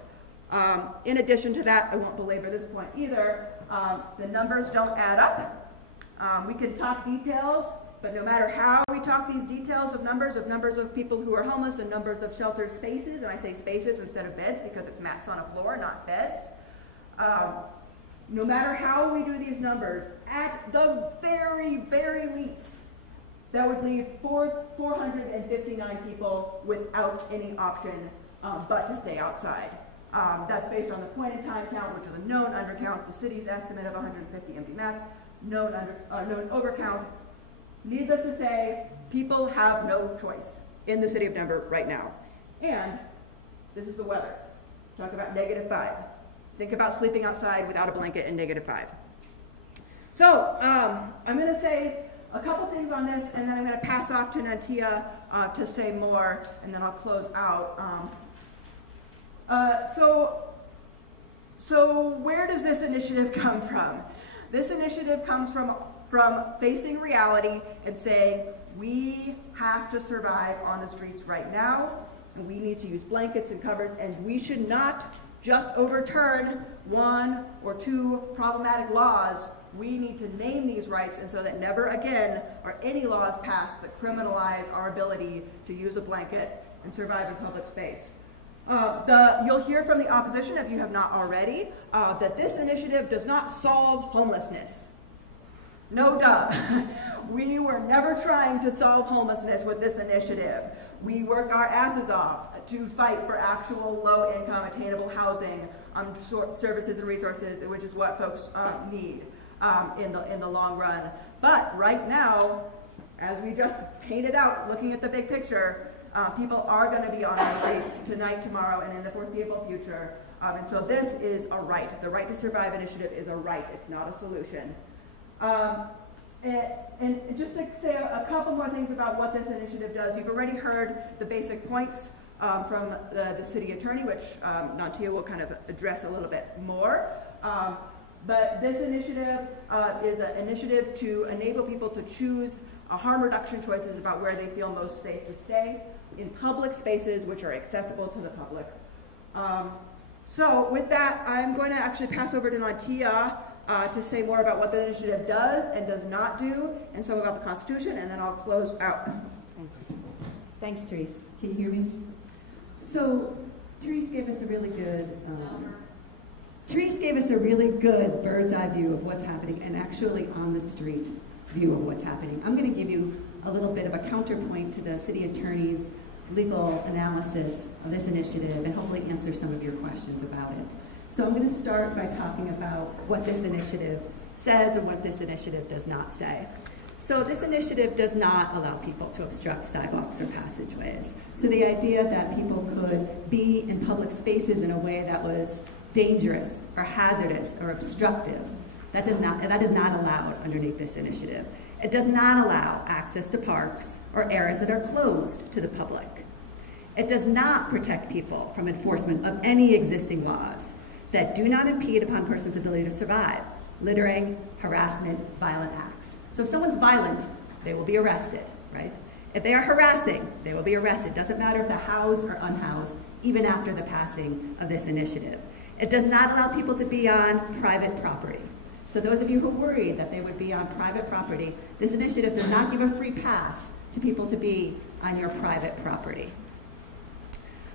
In addition to that, I won't belabor this point either, the numbers don't add up. We can talk details, but no matter how we talk these details of numbers of people who are homeless and numbers of sheltered spaces, and I say spaces instead of beds because it's mats on a floor, not beds. No matter how we do these numbers, at the very, very least, that would leave 459 people without any option but to stay outside. That's based on the point-in-time count, which is a known undercount, the city's estimate of 150 empty mats, known overcount. Needless to say, people have no choice in the city of Denver right now. And this is the weather. Talk about -5. Think about sleeping outside without a blanket in -5. So I'm going to say a couple things on this, and then I'm going to pass off to Nantiya to say more, and then I'll close out. So where does this initiative come from? This initiative comes from facing reality and saying, we have to survive on the streets right now, and we need to use blankets and covers, and we should not just overturn 1 or 2 problematic laws. We need to name these rights, and so that never again are any laws passed that criminalize our ability to use a blanket and survive in public space. You'll hear from the opposition, if you have not already, that this initiative does not solve homelessness. No duh. We were never trying to solve homelessness with this initiative. We work our asses off to fight for actual low-income attainable housing, services and resources, which is what folks need in the long run. But right now, as we just painted out, looking at the big picture, people are going to be on our streets tonight, tomorrow, and in the foreseeable future. And so this is a right. The Right to Survive initiative is a right. It's not a solution. And just to say a couple more things about what this initiative does. You've already heard the basic points from the city attorney, which Nantiya will kind of address a little bit more. But this initiative is an initiative to enable people to choose harm reduction choices about where they feel most safe to stay in public spaces which are accessible to the public. So with that, I'm going to actually pass over to Nantiya to say more about what the initiative does and does not do, and some about the Constitution, and then I'll close out. Thanks, Terese. Can you hear me? So Terese gave us a really good bird's eye view of what's happening, and actually on the street view of what's happening. I'm going to give you a little bit of a counterpoint to the city attorney's legal analysis of this initiative and hopefully answer some of your questions about it. So I'm going to start by talking about what this initiative says and what this initiative does not say. So this initiative does not allow people to obstruct sidewalks or passageways. So the idea that people could be in public spaces in a way that was dangerous or hazardous or obstructive, that is not allowed underneath this initiative. It does not allow access to parks or areas that are closed to the public. It does not protect people from enforcement of any existing laws that do not impede upon a person's ability to survive: littering, harassment, violent acts. So if someone's violent, they will be arrested, right? If they are harassing, they will be arrested. Doesn't matter if they're housed or unhoused, even after the passing of this initiative. It does not allow people to be on private property. So those of you who worried that they would be on private property, this initiative does not give a free pass to people to be on your private property.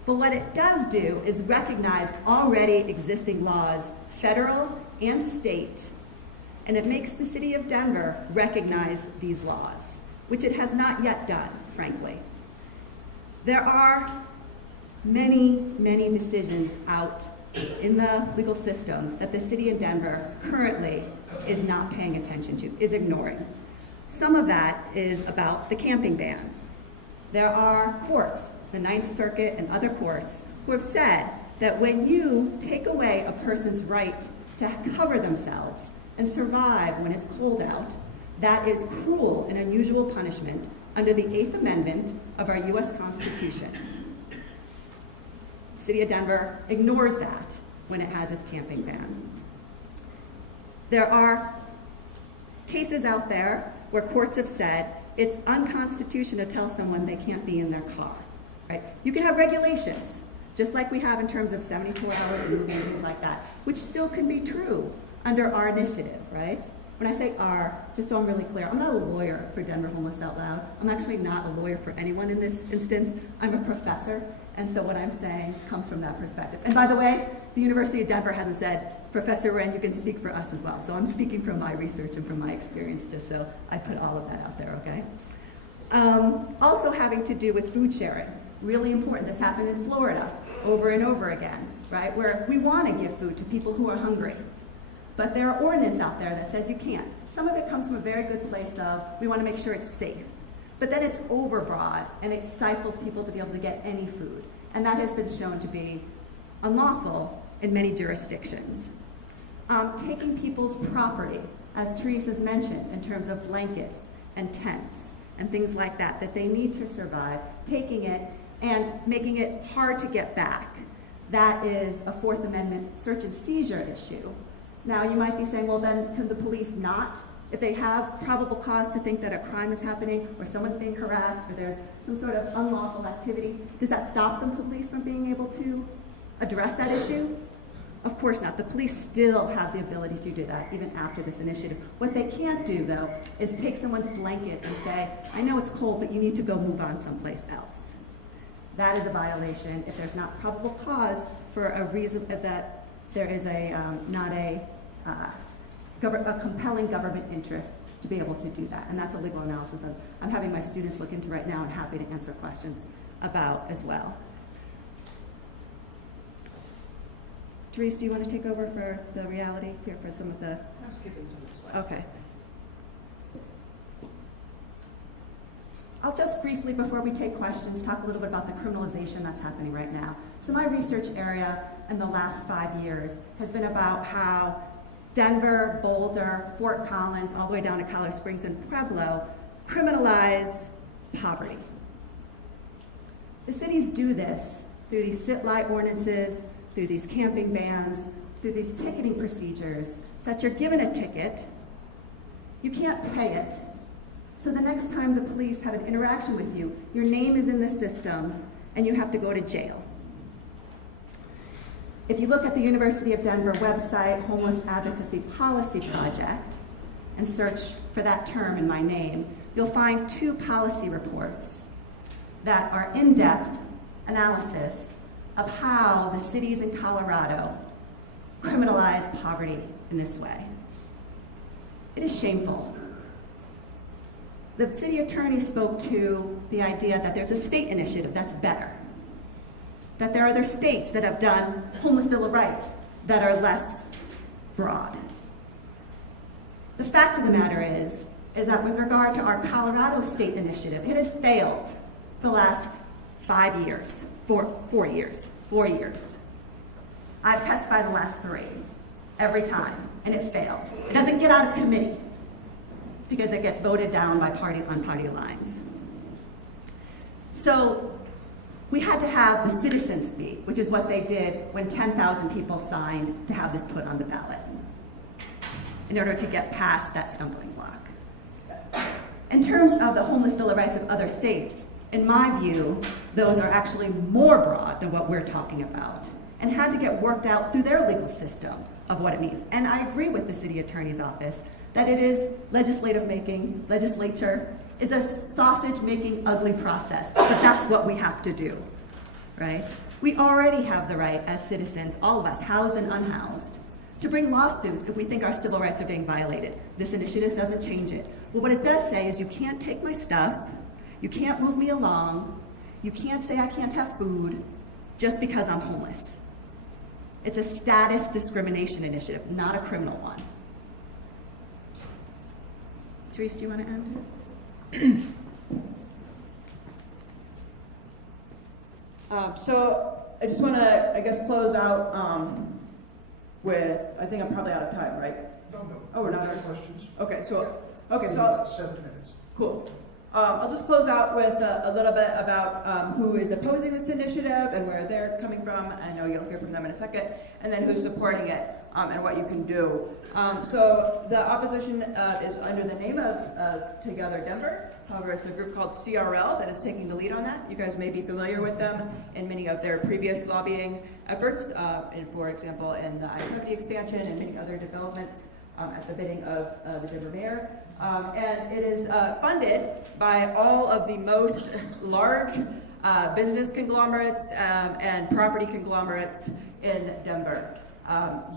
But what it does do is recognize already existing laws, federal and state, and it makes the city of Denver recognize these laws, which it has not yet done, frankly. There are many, many decisions out in the legal system that the city of Denver currently is not paying attention to, is ignoring. Some of that is about the camping ban. There are courts, the Ninth Circuit and other courts, who have said that when you take away a person's right to cover themselves and survive when it's cold out, that is cruel and unusual punishment under the 8th Amendment of our U.S. Constitution. The City of Denver ignores that when it has its camping ban. There are cases out there where courts have said it's unconstitutional to tell someone they can't be in their car, right? You can have regulations, just like we have in terms of 72 hours and moving and things like that, which still can be true under our initiative, right? When I say our, just so I'm really clear, I'm not a lawyer for Denver Homeless Out Loud. I'm actually not a lawyer for anyone in this instance. I'm a professor, and so what I'm saying comes from that perspective. And by the way, the University of Denver hasn't said, Professor Ruan, you can speak for us as well. So I'm speaking from my research and from my experience, just so I put all of that out there, okay? Also having to do with food sharing, really important. This happened in Florida over and over again, right? Where we want to give food to people who are hungry. But there are ordinances out there that says you can't. Some of it comes from a very good place of, we want to make sure it's safe. But then it's overbroad, and it stifles people to be able to get any food. And that has been shown to be unlawful in many jurisdictions. Taking people's property, as Terese has mentioned, in terms of blankets and tents and things like that, that they need to survive, taking it and making it hard to get back. That is a Fourth Amendment search and seizure issue. Now, you might be saying, well, then can the police not? If they have probable cause to think that a crime is happening or someone's being harassed or there's some sort of unlawful activity, does that stop the police from being able to address that issue? Of course not. The police still have the ability to do that even after this initiative. What they can't do, though, is take someone's blanket and say, I know it's cold, but you need to go move on someplace else. That is a violation if there's not probable cause for a reason that there is not a compelling government interest to be able to do that. And that's a legal analysis that I'm having my students look into right now and happy to answer questions about as well. Terese, do you want to take over for the reality here for some of the... I'm skipping to the slides. Okay. I'll just briefly, before we take questions, talk a little bit about the criminalization that's happening right now. So my research area in the last 5 years has been about how Denver, Boulder, Fort Collins, all the way down to Colorado Springs and Pueblo criminalize poverty. The cities do this through these sit-lie ordinances, through these camping bans, through these ticketing procedures, so that you're given a ticket, you can't pay it, so the next time the police have an interaction with you, your name is in the system and you have to go to jail. If you look at the University of Denver website, Homeless Advocacy Policy Project, and search for that term in my name, you'll find 2 policy reports that are in-depth analysis of how the cities in Colorado criminalize poverty in this way. It is shameful. The city attorney spoke to the idea that there's a state initiative that's better, that there are other states that have done homeless bill of rights that are less broad. The fact of the matter is that with regard to our Colorado state initiative, it has failed for the last 5 years, 4 years. I've testified in the last 3, every time, and it fails. It doesn't get out of committee because it gets voted down by party lines. So we had to have the citizens speak, which is what they did when 10,000 people signed to have this put on the ballot in order to get past that stumbling block. In terms of the homeless bill of rights of other states, in my view, those are actually more broad than what we're talking about and had to get worked out through their legal system of what it means. And I agree with the city attorney's office that it is legislature. It's a sausage-making, ugly process, but that's what we have to do, right? We already have the right as citizens, all of us, housed and unhoused, to bring lawsuits if we think our civil rights are being violated. This initiative doesn't change it. Well, what it does say is you can't take my stuff, you can't move me along, you can't say I can't have food just because I'm homeless. It's a status discrimination initiative, not a criminal one. Terese, do you want to end? So I just want to, I guess, close out with, I think I'm probably out of time, right? No. Oh, we're not out of questions. Okay, so, Yeah. okay, so, About 7 minutes. cool. I'll just close out with a little bit about who is opposing this initiative and where they're coming from. I know you'll hear from them in a second. And then who's supporting it and what you can do. So the opposition is under the name of Together Denver. However, it's a group called CRL that is taking the lead on that. You guys may be familiar with them in many of their previous lobbying efforts, for example, in the I-70 expansion and many other developments at the bidding of the Denver mayor. And it is funded by all of the most large business conglomerates and property conglomerates in Denver.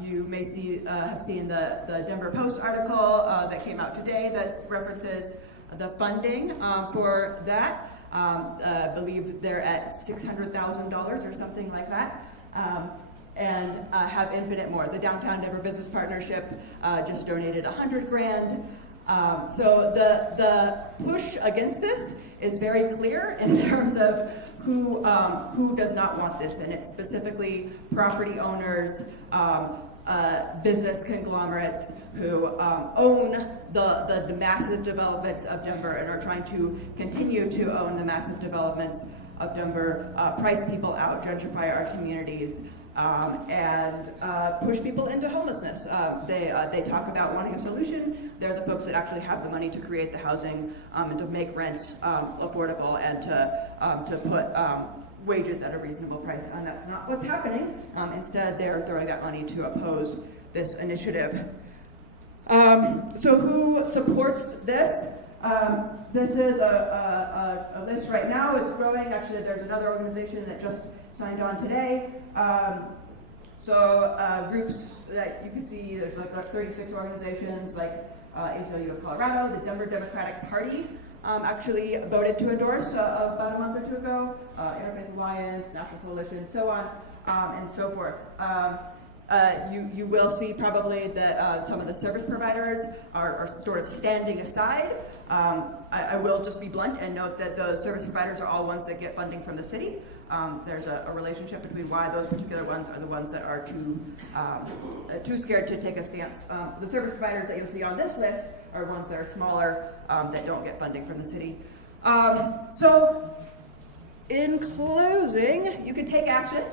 You may have seen the Denver Post article that came out today that references the funding for that. I believe they're at $600,000 or something like that. And have infinite more. The Downtown Denver Business Partnership just donated $100,000. So the push against this is very clear in terms of who does not want this, and it's specifically property owners, business conglomerates who own the massive developments of Denver and are trying to continue to own the massive developments of Denver, price people out, gentrify our communities, and push people into homelessness. They talk about wanting a solution. They're the folks that actually have the money to create the housing and to make rents affordable and to put wages at a reasonable price. And that's not what's happening. Instead, they're throwing that money to oppose this initiative. So who supports this? This is a list right now. It's growing. Actually, there's another organization that just signed on today. Groups that you can see, there's like 36 organizations, like ACLU of Colorado, the Denver Democratic Party actually voted to endorse about a month or two ago, Interfaith Alliance, National Coalition, so on and so forth. You will see probably that some of the service providers are sort of standing aside. I will just be blunt and note that the service providers are all ones that get funding from the city. There's a relationship between why those particular ones are the ones that are too scared to take a stance. The service providers that you'll see on this list are ones that are smaller that don't get funding from the city. So in closing, you can take action.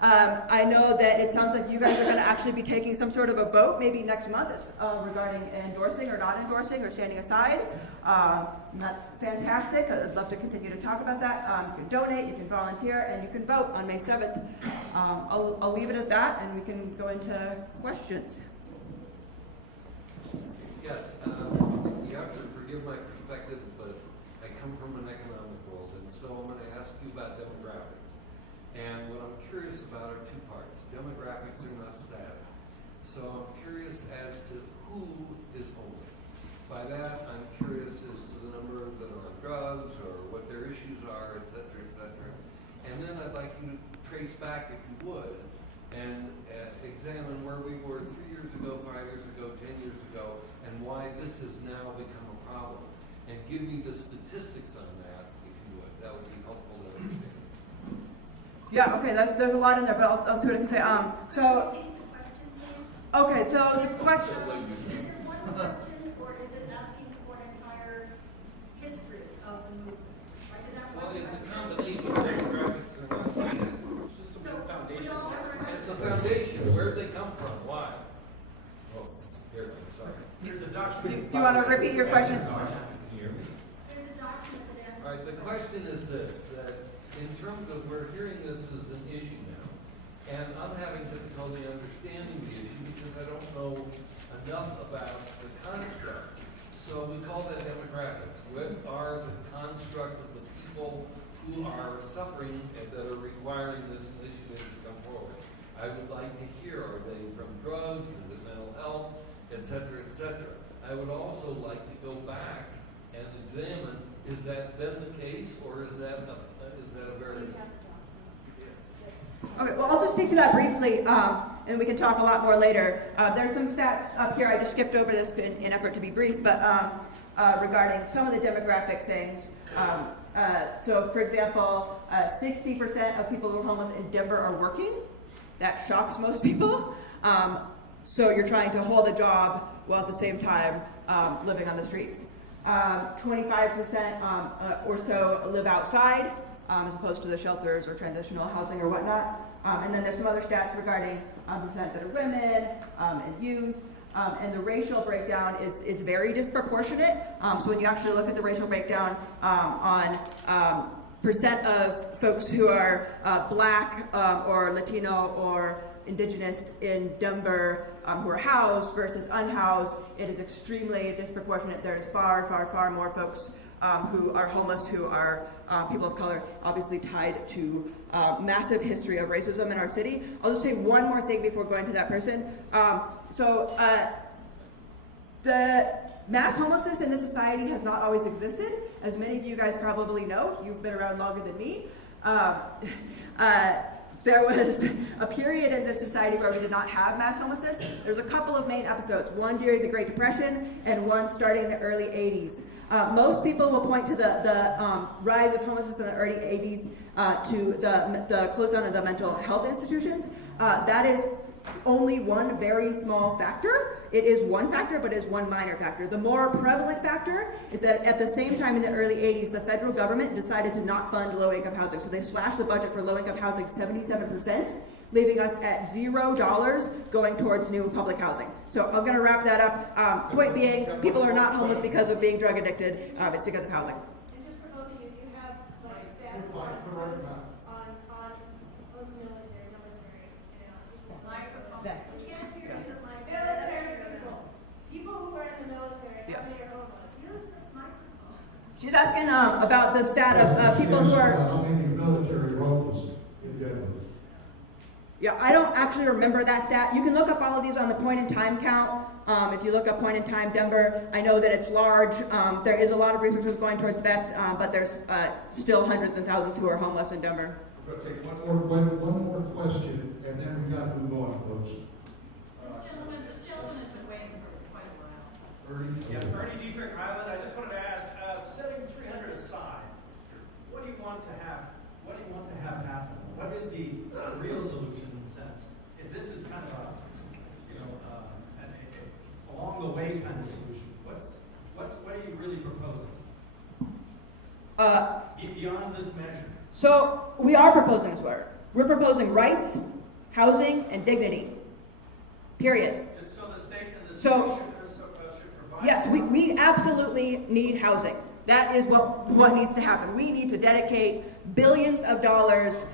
I know that it sounds like you guys are going to actually be taking some sort of a vote maybe next month regarding endorsing or not endorsing or standing aside. And that's fantastic. I'd love to continue to talk about that. You can donate, you can volunteer, and you can vote on May 7th. I'll leave it at that, and we can go into questions. Yes, you have to forgive my perspective, but I come from an economic world, and so I'm going to ask you about demographics. And what I'm curious about are two parts. Demographics are not static. So I'm curious as to who is homeless. By that, I'm curious as to the number that are on drugs or what their issues are, et cetera, et cetera. And then I'd like you to trace back, if you would, and examine where we were 3 years ago, 5 years ago, 10 years ago, and why this has now become a problem. And give me the statistics on that, if you would. That would be helpful to understand. Yeah, okay, there's a lot in there, but I'll see what I can say. Okay, so the question... Is it one question, or is it asking for an entire history of the movement? Like, is that Well, one it's a question? combination of demographics and not static. It's just a foundation. It's a foundation. Where'd they come from? Why? Oh, here, I'm sorry. There's a document. Do you want to repeat your question? Can you hear me? There's a document that answers. All right, the question is this, that in terms of we're hearing this as an issue now, and I'm having difficulty understanding the issue because I don't know enough about the construct So we call that demographics. What are the construct of the people who are suffering and that are requiring this initiative to come forward? I would like to hear, are they from drugs, is it mental health, et cetera, et cetera. I would also like to go back and examine, is that been the case, or is that a variable? Okay, well, I'll just speak to that briefly, and we can talk a lot more later. There's some stats up here. I just skipped over this in effort to be brief, but regarding some of the demographic things. So, for example, 60% of people who are homeless in Denver are working. That shocks most people. So you're trying to hold a job while at the same time living on the streets. 25% or so live outside, as opposed to the shelters or transitional housing or whatnot. And then there's some other stats regarding percent that are women and youth. And the racial breakdown is very disproportionate. So when you actually look at the racial breakdown on percent of folks who are black or Latino or indigenous in Denver who are housed versus unhoused, it is extremely disproportionate. There's far, far, far more folks who are homeless, who are people of color, obviously tied to massive history of racism in our city. I'll just say one more thing before going to that person. The mass homelessness in this society has not always existed. As many of you guys probably know, you've been around longer than me. There was a period in this society where we did not have mass homelessness. There's a couple of main episodes, one during the Great Depression and one starting in the early 80s. Most people will point to the rise of homelessness in the early 80s to the close down of the mental health institutions. That is only one very small factor. It is one factor, but it is one minor factor. The more prevalent factor is that at the same time in the early 80s, the federal government decided to not fund low-income housing. So they slashed the budget for low-income housing 77%, leaving us at $0 going towards new public housing. So I'm going to wrap that up. Point being, people are not homeless because of being drug addicted. It's because of housing. And just for both of you, if you have like stats on post-military, That's military people who are in the military, how many are homeless? Use the microphone. She's asking about the stat of people who are. How many military homeless in Denver? Yeah, I don't actually remember that stat. You can look up all of these on the point-in-time count. If you look up point-in-time Denver, I know that it's large. There is a lot of researchers going towards vets, but there's still hundreds and thousands who are homeless in Denver. We're going to take one more question, and then we got to move on, folks. This gentleman has been waiting for quite a while. Ernie? Yeah, Ernie Dietrich Highland. I just wanted to ask, setting 300 aside, what do you want to have? What do you want to have happen? What is the real solution in a sense? If this is kind of a, an along the way kind of solution, what are you really proposing? Beyond this measure. So we are proposing this work. We're proposing rights, housing, and dignity. Period. And so the state and the city should provide. Yes, we absolutely need housing. That is what needs to happen. We need to dedicate billions of dollars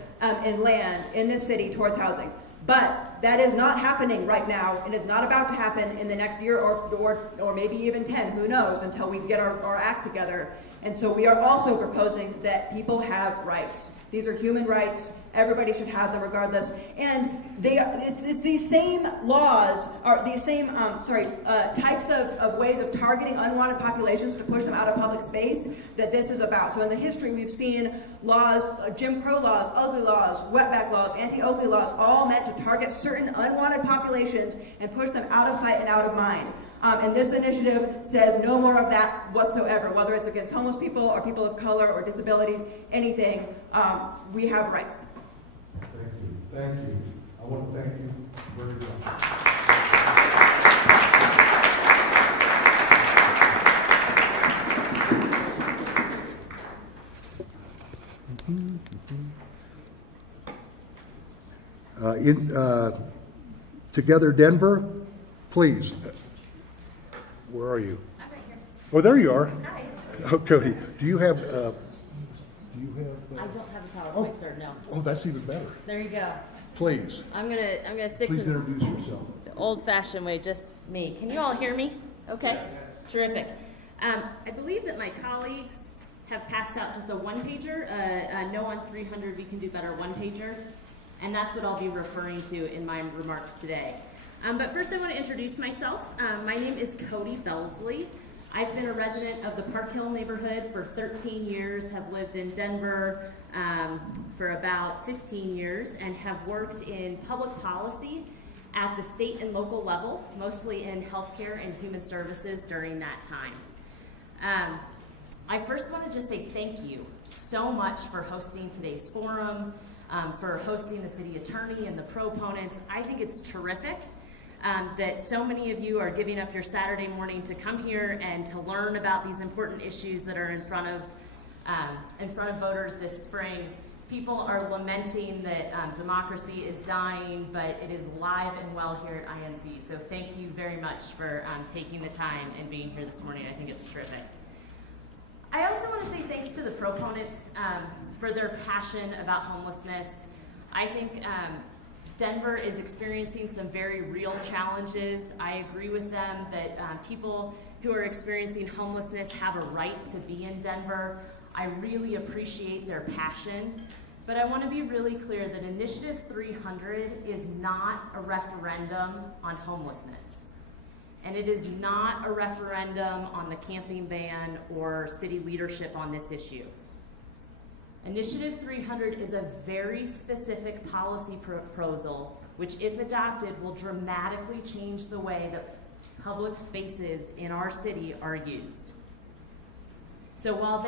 in land in this city towards housing. But that is not happening right now, and is not about to happen in the next year or maybe even 10, who knows, until we get our act together. And so we are also proposing that people have rights. These are human rights. Everybody should have them regardless. And it's these same laws, or these same types of ways of targeting unwanted populations to push them out of public space that this is about. So in the history, we've seen laws, Jim Crow laws, ugly laws, wetback laws, anti-Oakley laws, all meant to target certain unwanted populations and push them out of sight and out of mind. And this initiative says no more of that whatsoever, whether it's against homeless people or people of color or disabilities, anything. We have rights. Thank you. Thank you. I want to thank you very much. Together Denver, please. Where are you? I'm right here. Oh, there you are. Hi. Oh, Cody, do you have? I don't have a PowerPoint, sir. No. Oh, that's even better. There you go. Please. I'm gonna stick Please to introduce yourself. the old-fashioned way, just me. Can you all hear me? Okay. Terrific. I believe that my colleagues have passed out just a one-pager, No on 300, We Can Do Better one-pager, and that's what I'll be referring to in my remarks today. But first I want to introduce myself. My name is Cody Belzley. I've been a resident of the Park Hill neighborhood for 13 years, have lived in Denver for about 15 years, and have worked in public policy at the state and local level, mostly in healthcare and human services during that time. I first want to just say thank you so much for hosting today's forum, for hosting the city attorney and the proponents. I think it's terrific that so many of you are giving up your Saturday morning to come here and to learn about these important issues that are in front of voters this spring. People are lamenting that democracy is dying, but it is alive and well here at INC. So thank you very much for taking the time and being here this morning. I think it's terrific. I also want to say thanks to the proponents for their passion about homelessness. I think Denver is experiencing some very real challenges. I agree with them that people who are experiencing homelessness have a right to be in Denver. I really appreciate their passion, but I want to be really clear that Initiative 300 is not a referendum on homelessness, and it is not a referendum on the camping ban or city leadership on this issue. Initiative 300 is a very specific policy proposal which, if adopted, will dramatically change the way that public spaces in our city are used. So while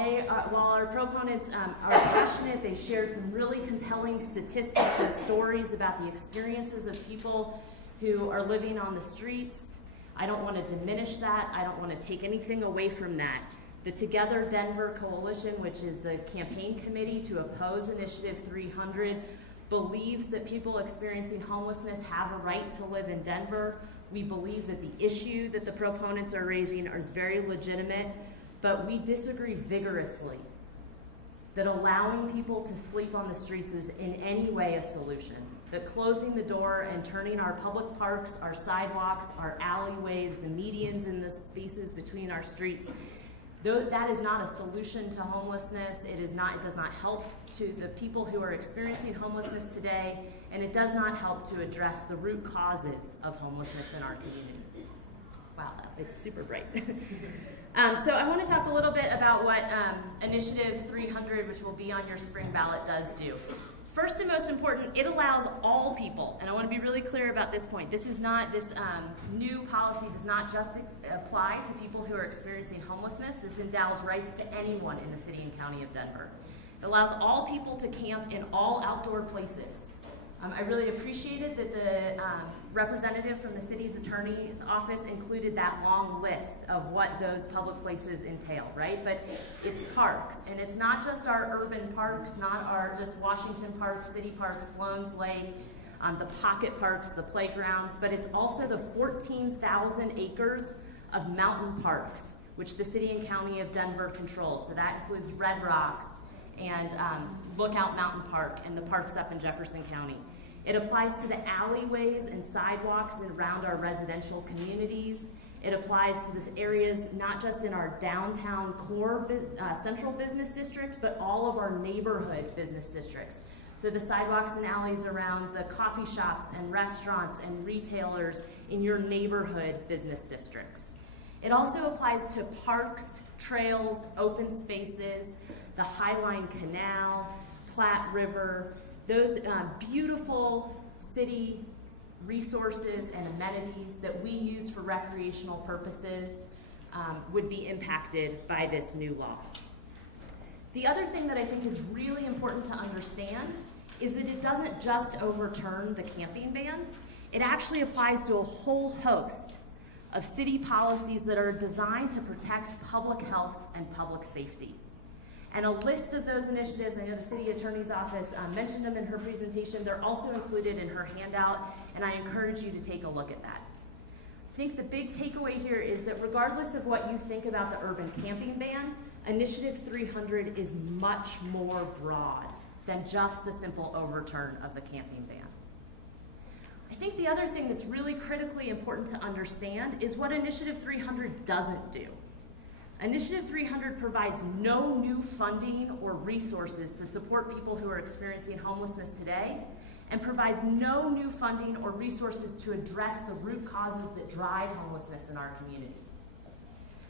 our proponents are passionate, they shared some really compelling statistics and stories about the experiences of people who are living on the streets. I don't want to diminish that. I don't want to take anything away from that. The Together Denver Coalition, which is the campaign committee to oppose Initiative 300, believes that people experiencing homelessness have a right to live in Denver. We believe that the issue that the proponents are raising is very legitimate, but we disagree vigorously that allowing people to sleep on the streets is in any way a solution. That closing the door and turning our public parks, our sidewalks, our alleyways, the medians in the spaces between our streets, that is not a solution to homelessness. It does not help to the people who are experiencing homelessness today, and it does not help to address the root causes of homelessness in our community. Wow, it's super bright. So I want to talk a little bit about what Initiative 300, which will be on your spring ballot, does do. First and most important, it allows all people, and I want to be really clear about this point. This new policy does not just apply to people who are experiencing homelessness. This endows rights to anyone in the city and county of Denver. It allows all people to camp in all outdoor places. I really appreciated that the representative from the city's attorney's office included that long list of what those public places entail, right? But it's parks, and it's not just our urban parks, not our just Washington Park, City Park, Sloan's Lake, the pocket parks, the playgrounds, but it's also the 14,000 acres of mountain parks, which the city and county of Denver controls. So that includes Red Rocks and Lookout Mountain Park and the parks up in Jefferson County. It applies to the alleyways and sidewalks around our residential communities. It applies to these areas not just in our downtown core central business district, but all of our neighborhood business districts. So the sidewalks and alleys around the coffee shops and restaurants and retailers in your neighborhood business districts. It also applies to parks, trails, open spaces, the Highline Canal, Platte River, those beautiful city resources and amenities that we use for recreational purposes would be impacted by this new law. The other thing that I think is really important to understand is that it doesn't just overturn the camping ban. It actually applies to a whole host of city policies that are designed to protect public health and public safety. And a list of those initiatives, I know the city attorney's office mentioned them in her presentation, they're also included in her handout, and I encourage you to take a look at that. I think the big takeaway here is that regardless of what you think about the urban camping ban, Initiative 300 is much more broad than just a simple overturn of the camping ban. I think the other thing that's really critically important to understand is what Initiative 300 doesn't do. Initiative 300 provides no new funding or resources to support people who are experiencing homelessness today, and provides no new funding or resources to address the root causes that drive homelessness in our community.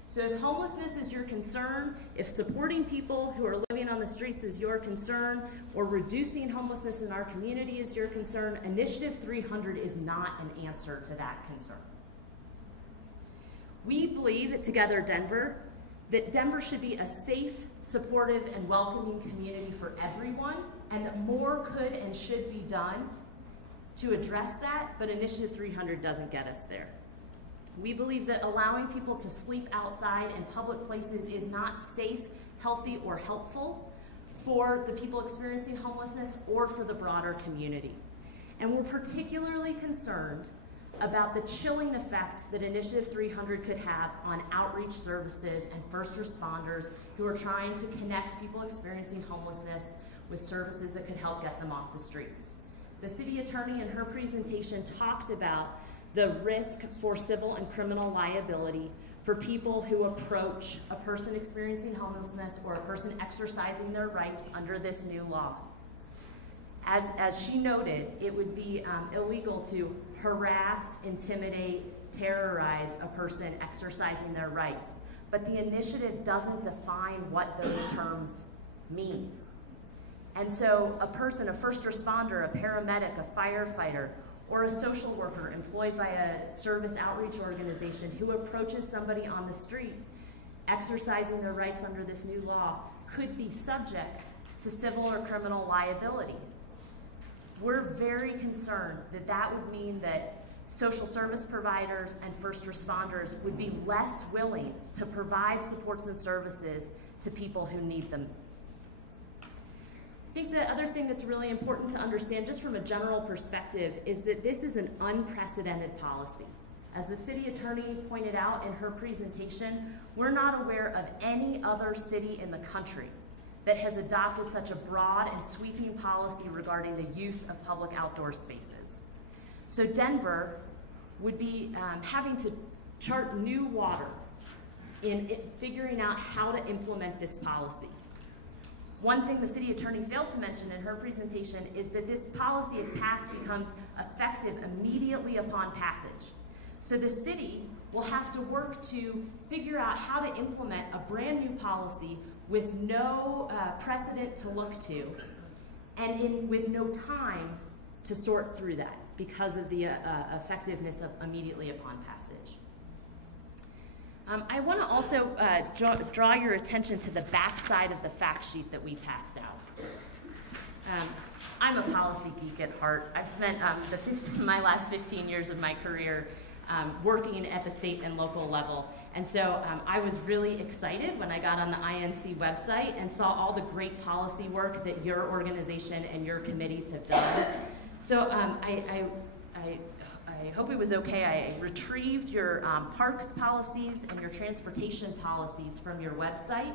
So if homelessness is your concern, if supporting people who are living on the streets is your concern, or reducing homelessness in our community is your concern, Initiative 300 is not an answer to that concern. We believe at Together Denver that Denver should be a safe, supportive, and welcoming community for everyone, and that more could and should be done to address that, but Initiative 300 doesn't get us there. We believe that allowing people to sleep outside in public places is not safe, healthy, or helpful for the people experiencing homelessness or for the broader community. And we're particularly concerned about the chilling effect that Initiative 300 could have on outreach services and first responders who are trying to connect people experiencing homelessness with services that could help get them off the streets. The city attorney in her presentation talked about the risk for civil and criminal liability for people who approach a person experiencing homelessness or a person exercising their rights under this new law. As she noted, it would be illegal to harass, intimidate, terrorize a person exercising their rights. But the initiative doesn't define what those terms mean. And so a person, a first responder, a paramedic, a firefighter, or a social worker employed by a service outreach organization who approaches somebody on the street exercising their rights under this new law could be subject to civil or criminal liability. We're very concerned that that would mean that social service providers and first responders would be less willing to provide supports and services to people who need them. I think the other thing that's really important to understand, just from a general perspective, is that this is an unprecedented policy. As the city attorney pointed out in her presentation, we're not aware of any other city in the country that has adopted such a broad and sweeping policy regarding the use of public outdoor spaces. So Denver would be having to chart new water in figuring out how to implement this policy. One thing the city attorney failed to mention in her presentation is that this policy, if passed, becomes effective immediately upon passage. So the city will have to work to figure out how to implement a brand new policy with no precedent to look to, and with no time to sort through that because of the effectiveness of immediately upon passage. I want to also draw your attention to the back side of the fact sheet that we passed out. I'm a policy geek at heart. I've spent my last 15 years of my career working at the state and local level. And so I was really excited when I got on the INC website and saw all the great policy work that your organization and your committees have done. So I hope it was okay. I retrieved your parks policies and your transportation policies from your website,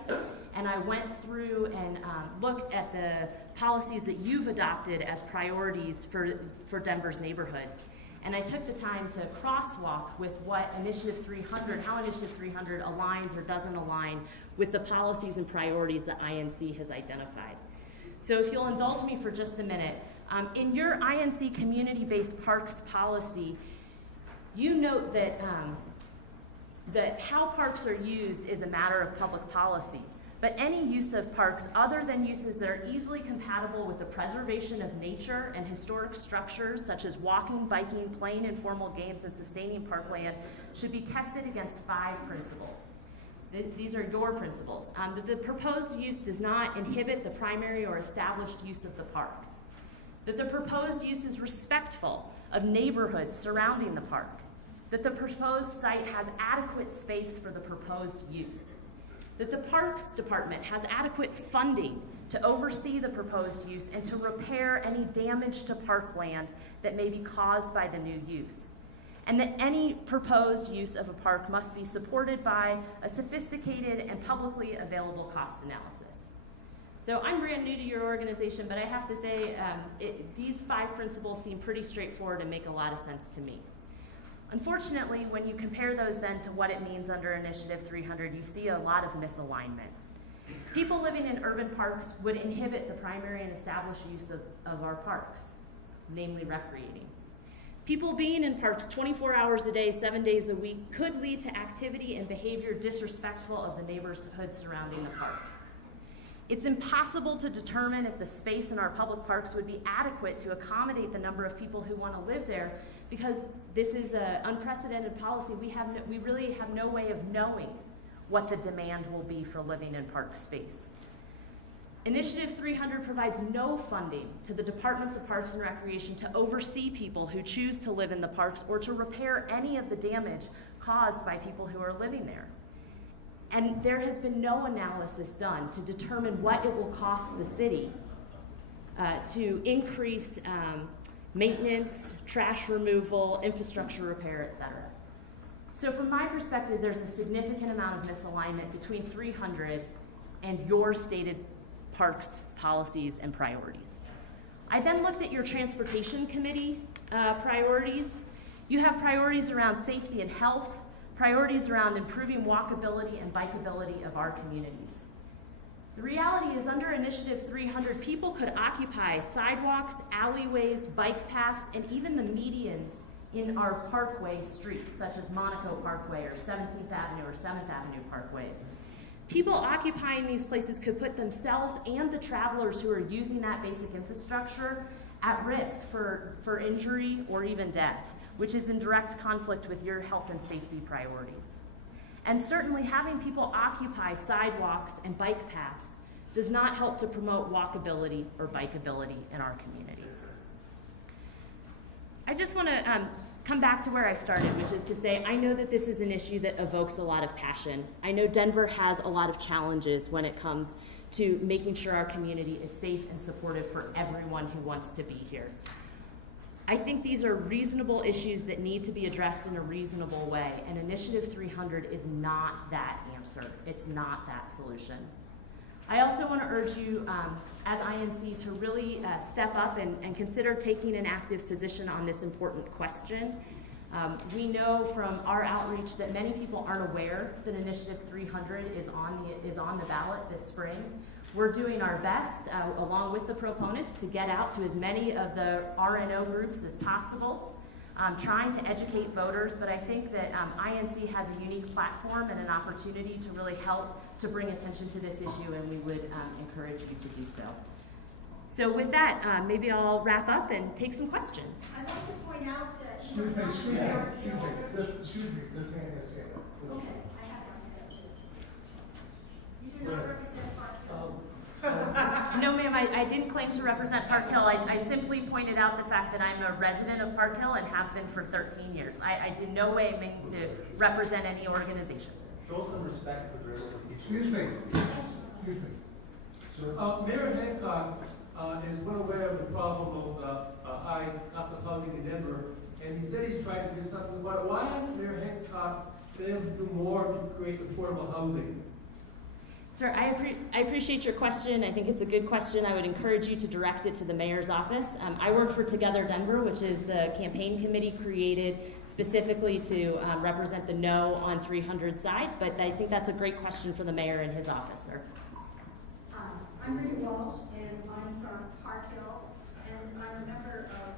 and I went through and looked at the policies that you've adopted as priorities for Denver's neighborhoods. And I took the time to crosswalk with what Initiative 300, how Initiative 300 aligns or doesn't align with the policies and priorities that INC has identified. So if you'll indulge me for just a minute, in your INC community-based parks policy, you note that, that how parks are used is a matter of public policy. But any use of parks other than uses that are easily compatible with the preservation of nature and historic structures, such as walking, biking, playing informal games, and sustaining parkland, should be tested against 5 principles. These are your principles. The proposed use does not inhibit the primary or established use of the park. That the proposed use is respectful of neighborhoods surrounding the park. That the proposed site has adequate space for the proposed use. That the Parks Department has adequate funding to oversee the proposed use and to repair any damage to parkland that may be caused by the new use. And that any proposed use of a park must be supported by a sophisticated and publicly available cost analysis. So I'm brand new to your organization, but I have to say these 5 principles seem pretty straightforward and make a lot of sense to me. Unfortunately, when you compare those then to what it means under Initiative 300, you see a lot of misalignment. People living in urban parks would inhibit the primary and established use of our parks, namely recreating. People being in parks 24 hours a day, 7 days a week could lead to activity and behavior disrespectful of the neighborhood surrounding the park. It's impossible to determine if the space in our public parks would be adequate to accommodate the number of people who want to live there, because this is an unprecedented policy. We really have no way of knowing what the demand will be for living in park space. Initiative 300 provides no funding to the Departments of Parks and Recreation to oversee people who choose to live in the parks or to repair any of the damage caused by people who are living there. And there has been no analysis done to determine what it will cost the city to increase maintenance, trash removal, infrastructure repair, et cetera. So from my perspective, there's a significant amount of misalignment between 300 and your stated parks, policies, and priorities. I then looked at your Transportation Committee priorities. You have priorities around safety and health, priorities around improving walkability and bikeability of our communities. The reality is, under Initiative 300, people could occupy sidewalks, alleyways, bike paths, and even the medians in our parkway streets, such as Monaco Parkway or 17th Avenue or 7th Avenue parkways. People occupying these places could put themselves and the travelers who are using that basic infrastructure at risk for injury or even death, which is in direct conflict with your health and safety priorities. And certainly having people occupy sidewalks and bike paths does not help to promote walkability or bikeability in our communities. I just want to come back to where I started, which is to say, I know that this is an issue that evokes a lot of passion. I know Denver has a lot of challenges when it comes to making sure our community is safe and supportive for everyone who wants to be here. I think these are reasonable issues that need to be addressed in a reasonable way, and Initiative 300 is not that answer. It's not that solution. I also want to urge you, as INC, to really step up and consider taking an active position on this important question. We know from our outreach that many people aren't aware that Initiative 300 is on the ballot this spring. We're doing our best, along with the proponents, to get out to as many of the RNO groups as possible, trying to educate voters, but I think that INC has a unique platform and an opportunity to really help to bring attention to this issue, and we would encourage you to do so. So with that, maybe I'll wrap up and take some questions. I'd like to point out that... Excuse me, this man has it. Okay, I have it. You do not represent Park Hill. No, ma'am, I didn't claim to represent Park Hill. I simply pointed out the fact that I'm a resident of Park Hill and have been for 13 years. I in no way mean to represent any organization. Show some respect for their Excuse me. Excuse me. Sir? Mayor Hancock is well aware of the problem of high cost of housing in Denver, and he said he's trying to do something about it. Why hasn't Mayor Hancock been able to do more to create affordable housing? Sir, I appreciate your question. I think it's a good question. I would encourage you to direct it to the mayor's office. I work for Together Denver, which is the campaign committee created specifically to represent the no on 300 side, but I think that's a great question for the mayor and his office, sir. I'm Bridget Walsh, and I'm from Park Hill, and I'm a member of,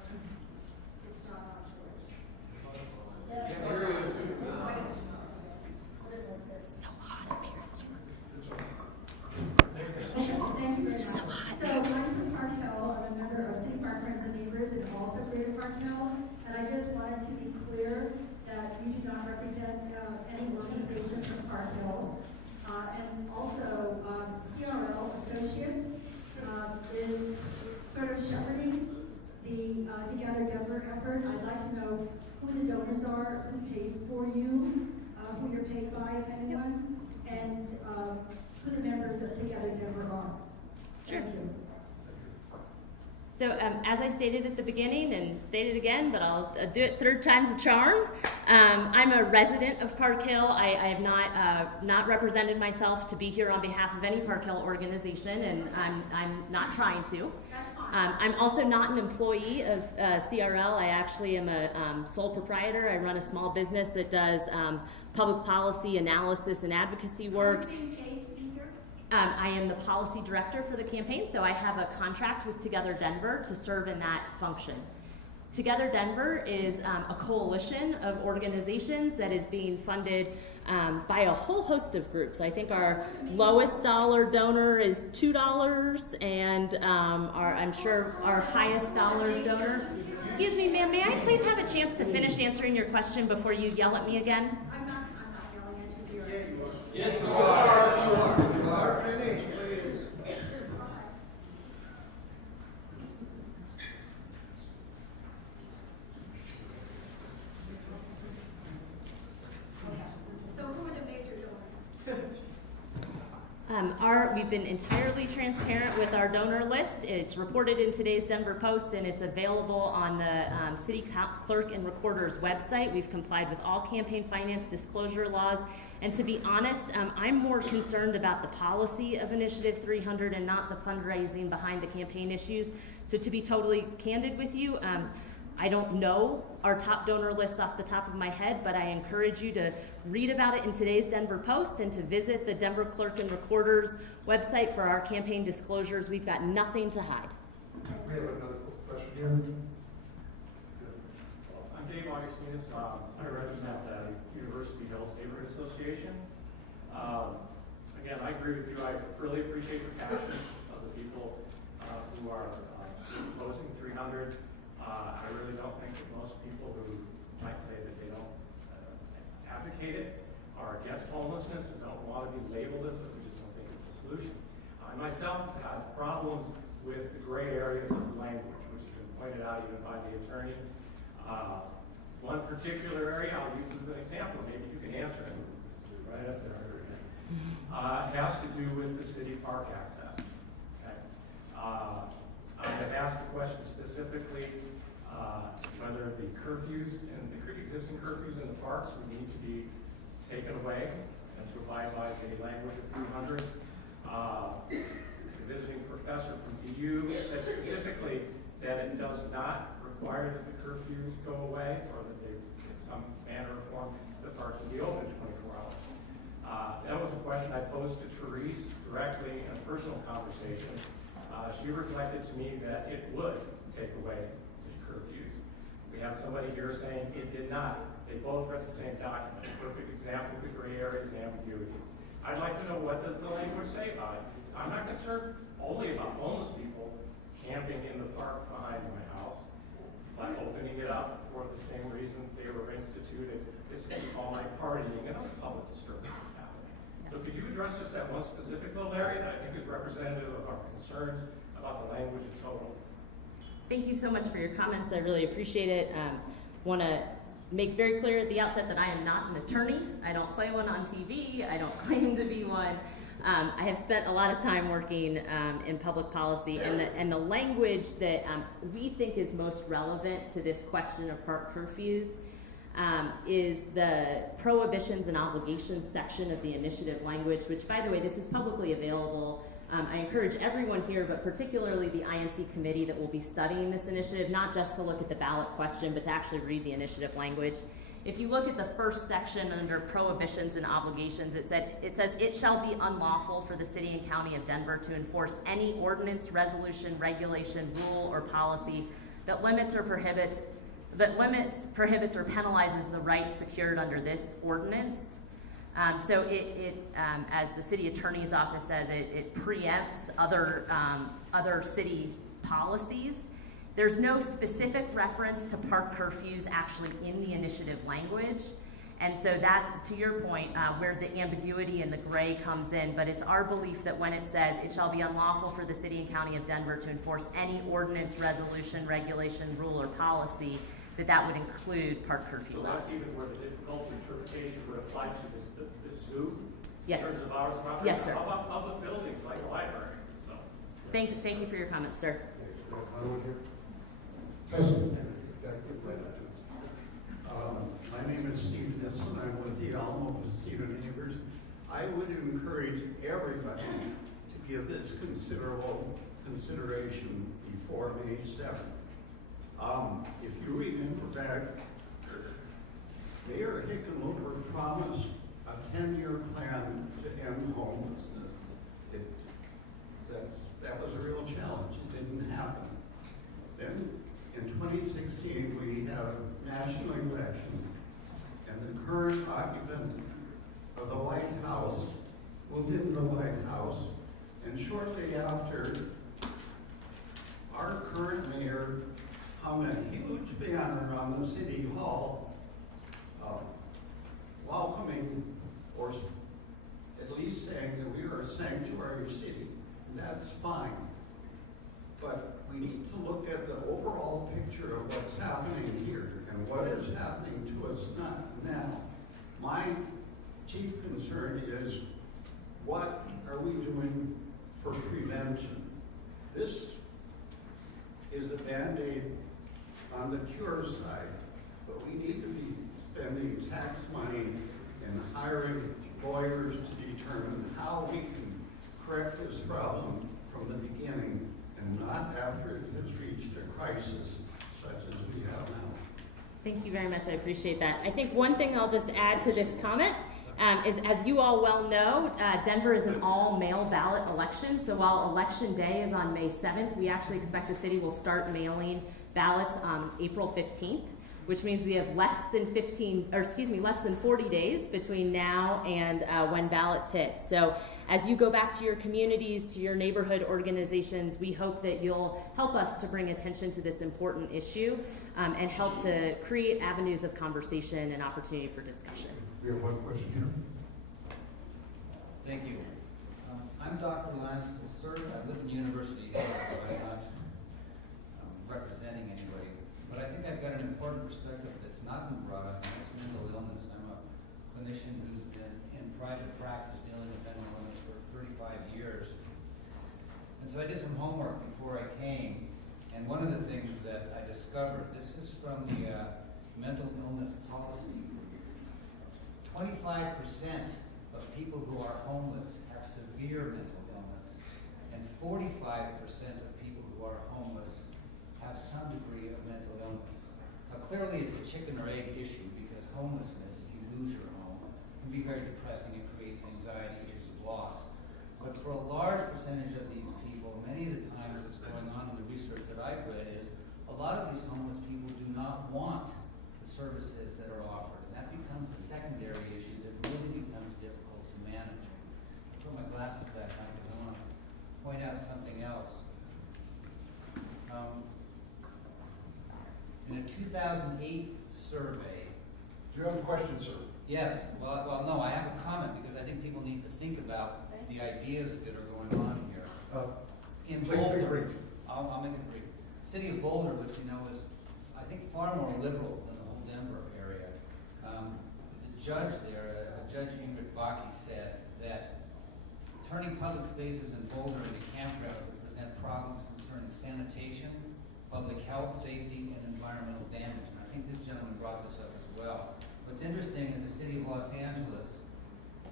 it's not on George. So hot up here. Thank you very much. So I'm from Park Hill. I'm a member of City Park Friends and Neighbors and also Greater Park Hill. And I just wanted to be clear that you do not represent any organization from Park Hill. And also, CRL Associates is sort of shepherding the Together Denver effort. I'd like to know who the donors are, who pays for you, who you're paid by, if anyone, and who the members of Together Denver are. Sure. Thank you. So as I stated at the beginning and stated again, but I'll do it third time's a charm, I'm a resident of Park Hill. I have not represented myself to be here on behalf of any Park Hill organization, and I'm not trying to. That's fine. I'm also not an employee of CRL. I actually am a sole proprietor. I run a small business that does public policy analysis and advocacy work. I am the policy director for the campaign, so I have a contract with Together Denver to serve in that function. Together Denver is a coalition of organizations that is being funded by a whole host of groups. I think our lowest dollar donor is $2, and I'm sure our highest dollar donor. Excuse me, ma'am, may I please have a chance to finish answering your question before you yell at me again? I'm not yelling at you, dear. Yes, you are. You are. Finish, please. So who are the major donors? We've been entirely transparent with our donor list. It's reported in today's Denver Post, and it's available on the city clerk and recorder's website. We've complied with all campaign finance disclosure laws. And to be honest, I'm more concerned about the policy of Initiative 300 and not the fundraising behind the campaign issues. So to be totally candid with you, I don't know our top donor lists off the top of my head, but I encourage you to read about it in today's Denver Post and to visit the Denver Clerk and Recorder's website for our campaign disclosures. We've got nothing to hide. We have another question here. I'm Dave Augustinus. I represent the University Hills Neighborhood Association. Again, I agree with you. I really appreciate the passion of the people who are opposing 300. I really don't think that most people who might say that they don't advocate it are against homelessness and don't want to be labeled as it. We just don't think it's a solution. I myself have problems with the gray areas of language, which has been pointed out even by the attorney. One particular area I'll use as an example, maybe you can answer it right up there. Has to do with the city park access. Okay? I have asked the question specifically whether the curfews and the existing curfews in the parks would need to be taken away and to abide by the language of 300. The visiting professor from BU said specifically that it does not require that the curfews go away or that they, in some manner or form, the parks will be open 24 hours. That was a question I posed to Terese directly in a personal conversation. She reflected to me that it would take away the curfews. We had somebody here saying it did not. They both read the same document. Perfect example of the gray areas and ambiguities. I'd like to know, what does the language say about it? I'm not concerned only about homeless people camping in the park behind my house, by opening it up for the same reason they were instituted, is to keep all my partying and other public disturbances happening. So could you address just that one specific little area that I think is representative of our concerns about the language in total? Thank you so much for your comments. I really appreciate it. Want to make very clear at the outset that I am not an attorney. I don't play one on TV. I don't claim to be one. I have spent a lot of time working in public policy, and the language that we think is most relevant to this question of park curfews is the prohibitions and obligations section of the initiative language, which, by the way, this is publicly available. I encourage everyone here, but particularly the INC committee that will be studying this initiative, not just to look at the ballot question, but to actually read the initiative language. If you look at the first section under prohibitions and obligations, it says, it shall be unlawful for the city and county of Denver to enforce any ordinance, resolution, regulation, rule, or policy that limits, prohibits, or penalizes the rights secured under this ordinance. So as the city attorney's office says, it preempts other city policies. There's no specific reference to park curfews actually in the initiative language. And so that's, to your point, where the ambiguity and the gray comes in. But it's our belief that when it says, it shall be unlawful for the city and county of Denver to enforce any ordinance, resolution, regulation, rule, or policy, that would include park curfew laws. So that's even where the difficult interpretation would apply to the zoo? Yes. In terms of hours of operation? Yes, sir. How about public buildings like a library? So. Thank you for your comments, sir. My name is Steve Nissen. I'm with the Alamo Casino Neighbors. I would encourage everybody to give this considerable consideration before May 7th. If you remember back, Mayor Hickenlooper promised a 10-year plan to end homelessness. That was a real challenge. It didn't happen. Then in 2016, we had a national election, and the current occupant of the White House moved into the White House, and shortly after, our current mayor hung a huge banner on the City Hall welcoming, or at least saying that we are a sanctuary city. And that's fine. But we need to look at the overall picture of what's happening here and what is happening to us now. My chief concern is, what are we doing for prevention? This is a Band-Aid on the cure side, but we need to be spending tax money and hiring lawyers to determine how we can correct this problem from the beginning and not after it has reached a crisis such as we have now. Thank you very much. I appreciate that. I think one thing I'll just add to this comment is, as you all well know, Denver is an all-mail ballot election. So while Election Day is on May 7th, we actually expect the city will start mailing ballots on April 15th, which means we have less than 40 days between now and when ballots hit. So as you go back to your communities, to your neighborhood organizations, we hope that you'll help us to bring attention to this important issue and help to create avenues of conversation and opportunity for discussion. We have one question here. Thank you. I'm Dr. Lance Sir. I live in University Hill, so I'm not representing anybody. But I think I've got an important perspective that's not been brought up, and it's mental illness. I'm a clinician who's been in private practice dealing with mental illness for 35 years. And so I did some homework before I came, and one of the things that I discovered, this is from the mental illness policy. 25% of people who are homeless have severe mental illness, and 45% of people who are homeless have some degree of mental illness. Now clearly it's a chicken or egg issue, because homelessness, if you lose your home, can be very depressing and creates anxiety, issues of loss. But for a large percentage of these people, many of the times what's going on in the research that I've read is a lot of these homeless people do not want the services that are offered. And that becomes a secondary issue that really becomes difficult to manage. I put my glasses back on because I want to point out something else. In a 2008 survey... Do you have a question, sir? Yes. Well, no, I have a comment because I think people need to think about the ideas that are going on here. In Boulder, I'll make it brief. City of Boulder, which you know is, I think, far more liberal than the whole Denver area. The judge there, Judge Ingrid Bakke, said that turning public spaces in Boulder into campgrounds would present problems concerning sanitation, public health, safety, and environmental damage. And I think this gentleman brought this up as well. What's interesting is the city of Los Angeles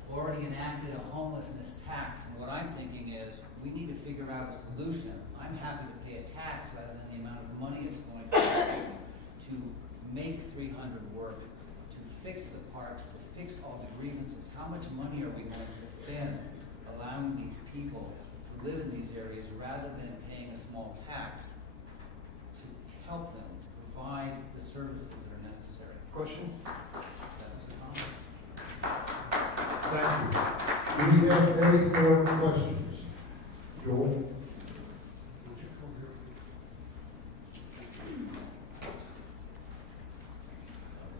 already enacted a homelessness tax. And what I'm thinking is we need to figure out a solution. I'm happy to pay a tax rather than the amount of money it's going to take to make 300 work, to fix the parks, to fix all the grievances. How much money are we going to spend allowing these people to live in these areas rather than paying a small tax to help them, to provide the services that are necessary? Question? That was a comment. Thank you. Do we have any more questions? Joel?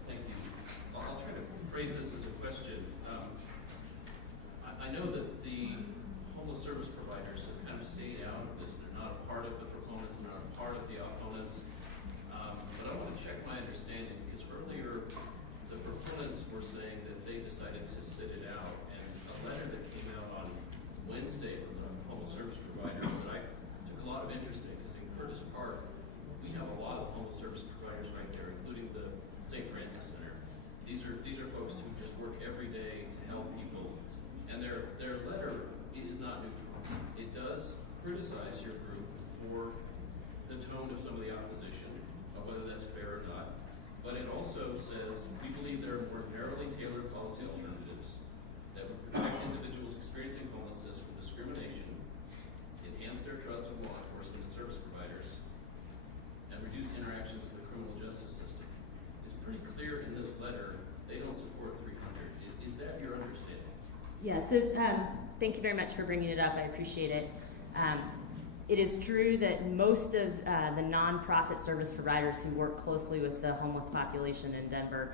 Thank you. I'll try to phrase this as a question. I know that the homeless service providers have kind of stayed out of this. They're not a part of the proponents, not a part of the opponents. But I want to check my understanding, because earlier the proponents were saying that they decided to sit it out, and a letter that came out on Wednesday from the homeless service providers their trust of law enforcement and service providers, and reduce interactions with the criminal justice system. It's pretty clear in this letter they don't support 300. Is that your understanding? Yeah, so thank you very much for bringing it up. I appreciate it. It is true that most of the nonprofit service providers who work closely with the homeless population in Denver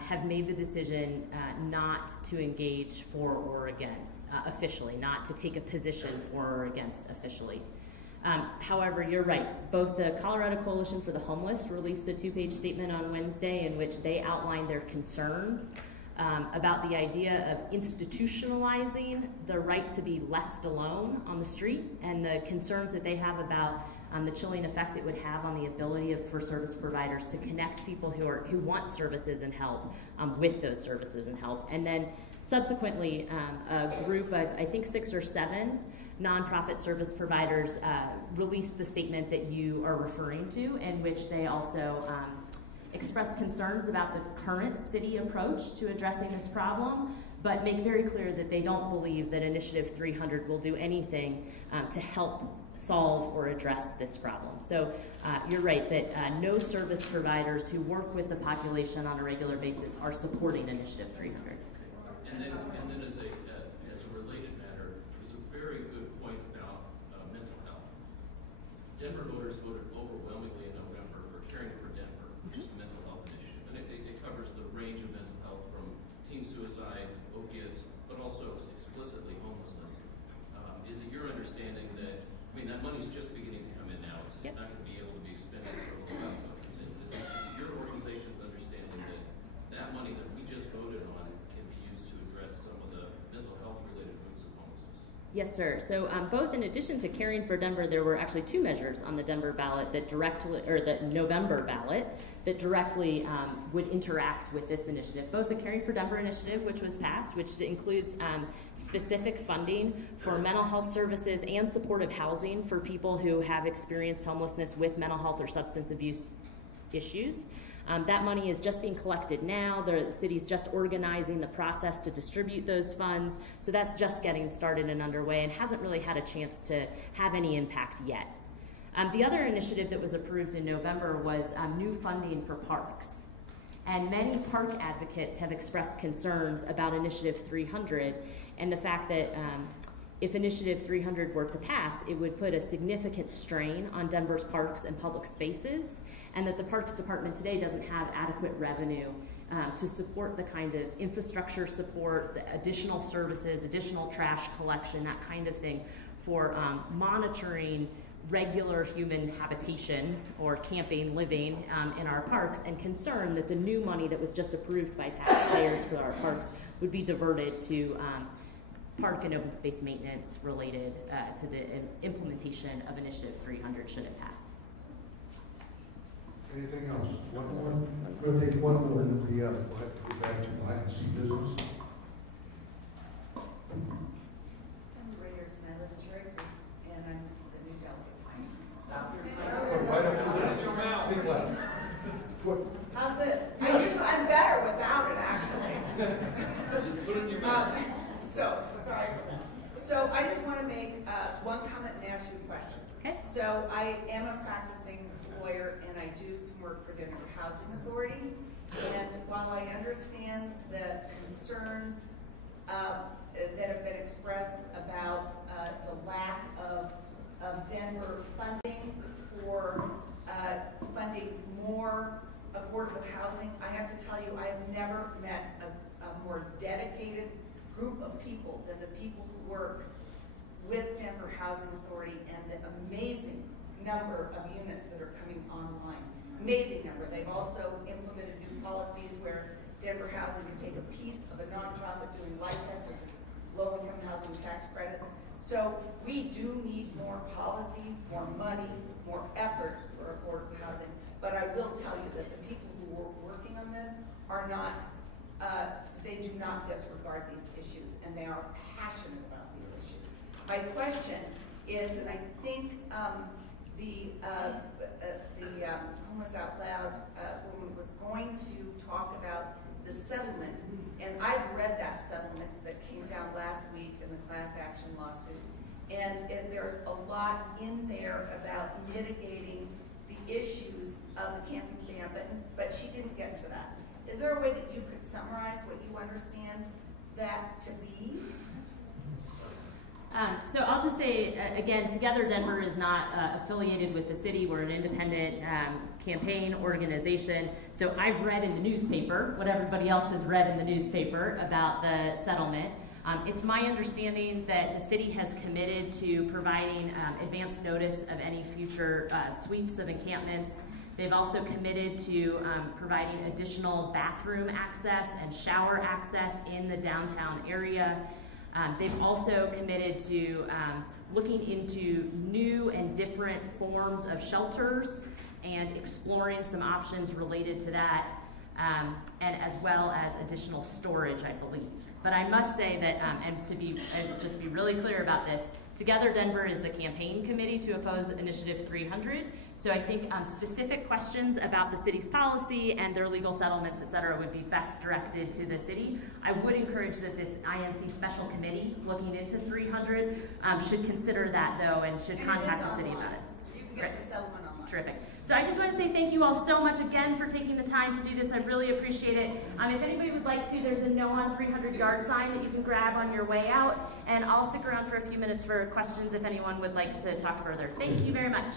have made the decision not to engage for or against officially, not to take a position for or against officially. However, you're right. Both the Colorado Coalition for the Homeless released a 2-page statement on Wednesday in which they outlined their concerns about the idea of institutionalizing the right to be left alone on the street and the concerns that they have about the chilling effect it would have on the ability for service providers to connect people who want services and help with those services and help. And then subsequently, a group of, I think 6 or 7 nonprofit service providers released the statement that you are referring to, in which they also express concerns about the current city approach to addressing this problem, but make very clear that they don't believe that Initiative 300 will do anything to help solve or address this problem. So you're right that no service providers who work with the population on a regular basis are supporting Initiative 300. And then as a related matter, there's a very good point about mental health. Denver voters voted overwhelmingly in November for Caring for Denver, which is a mental health initiative. And it covers the range of mental health from teen suicide, opiates, but also explicitly homelessness. Is it your understanding that, I mean, that money's just beginning to come in now. It's not going to be able to be expended for a little while. Is it your organization's understanding that that money that we just voted on can be used to address some of the mental health related roots of homelessness? Yes, sir. So both in addition to Caring for Denver, there were actually 2 measures on the Denver ballot that directly, or the November ballot, that directly would interact with this initiative. Both the Caring for Denver initiative, which was passed, which includes specific funding for mental health services and supportive housing for people who have experienced homelessness with mental health or substance abuse issues. That money is just being collected now. The city's just organizing the process to distribute those funds. So that's just getting started and underway and hasn't really had a chance to have any impact yet. The other initiative that was approved in November was new funding for parks. And many park advocates have expressed concerns about Initiative 300 and the fact that if Initiative 300 were to pass, it would put a significant strain on Denver's parks and public spaces, and that the Parks Department today doesn't have adequate revenue to support the kind of infrastructure support, the additional services, additional trash collection, that kind of thing for monitoring regular human habitation or camping, living in our parks, and concern that the new money that was just approved by taxpayers for our parks would be diverted to park and open space maintenance related to the implementation of Initiative 300 should it pass. Anything else? One more? We'll take one more and we'll have to go back to INC business. I'm Raiders and I live in Cherry Creek, and I'm the new delegate. Why don't you put it in your mouth? How's this? I'm better without it, actually. Put it in your mouth. Sorry. So I just want to make one comment and ask you a question. Okay. So I am a practicing lawyer and I do some work for Denver Housing Authority. And while I understand the concerns that have been expressed about the lack of Denver funding for funding more affordable housing, I have to tell you I have never met a more dedicated group of people than the people who work with Denver Housing Authority and the amazing number of units that are coming online. Amazing number. They've also implemented new policies where Denver Housing can take a piece of a nonprofit doing LIHTC, which is low-income housing tax credits. So we do need more policy, more money, more effort for affordable housing. But I will tell you that the people who are working on this are not, they do not disregard these issues, and they are passionate about these issues. My question is, and I think the Homeless Out Loud woman was going to talk about the settlement, and I've read that settlement that came down last week in the class action lawsuit, And there's a lot in there about mitigating the issues of the camping ban, but she didn't get to that. Is there a way that you could summarize what you understand that to be? So I'll just say, again, Together Denver is not affiliated with the city. We're an independent campaign organization. So I've read in the newspaper what everybody else has read in the newspaper about the settlement. It's my understanding that the city has committed to providing advance notice of any future sweeps of encampments. They've also committed to providing additional bathroom access and shower access in the downtown area. They've also committed to looking into new and different forms of shelters and exploring some options related to that, and as well as additional storage, I believe. But I must say that, and just be really clear about this, Together Denver is the campaign committee to oppose Initiative 300. So I think specific questions about the city's policy and their legal settlements, et cetera, would be best directed to the city. I would encourage that this INC special committee looking into 300 should consider that, though, and should contact the city about it. You can get the settlement online. Terrific. So I just want to say thank you all so much again for taking the time to do this. I really appreciate it. If anybody would like to, there's a No on 300 yard sign that you can grab on your way out. And I'll stick around for a few minutes for questions if anyone would like to talk further. Thank you very much.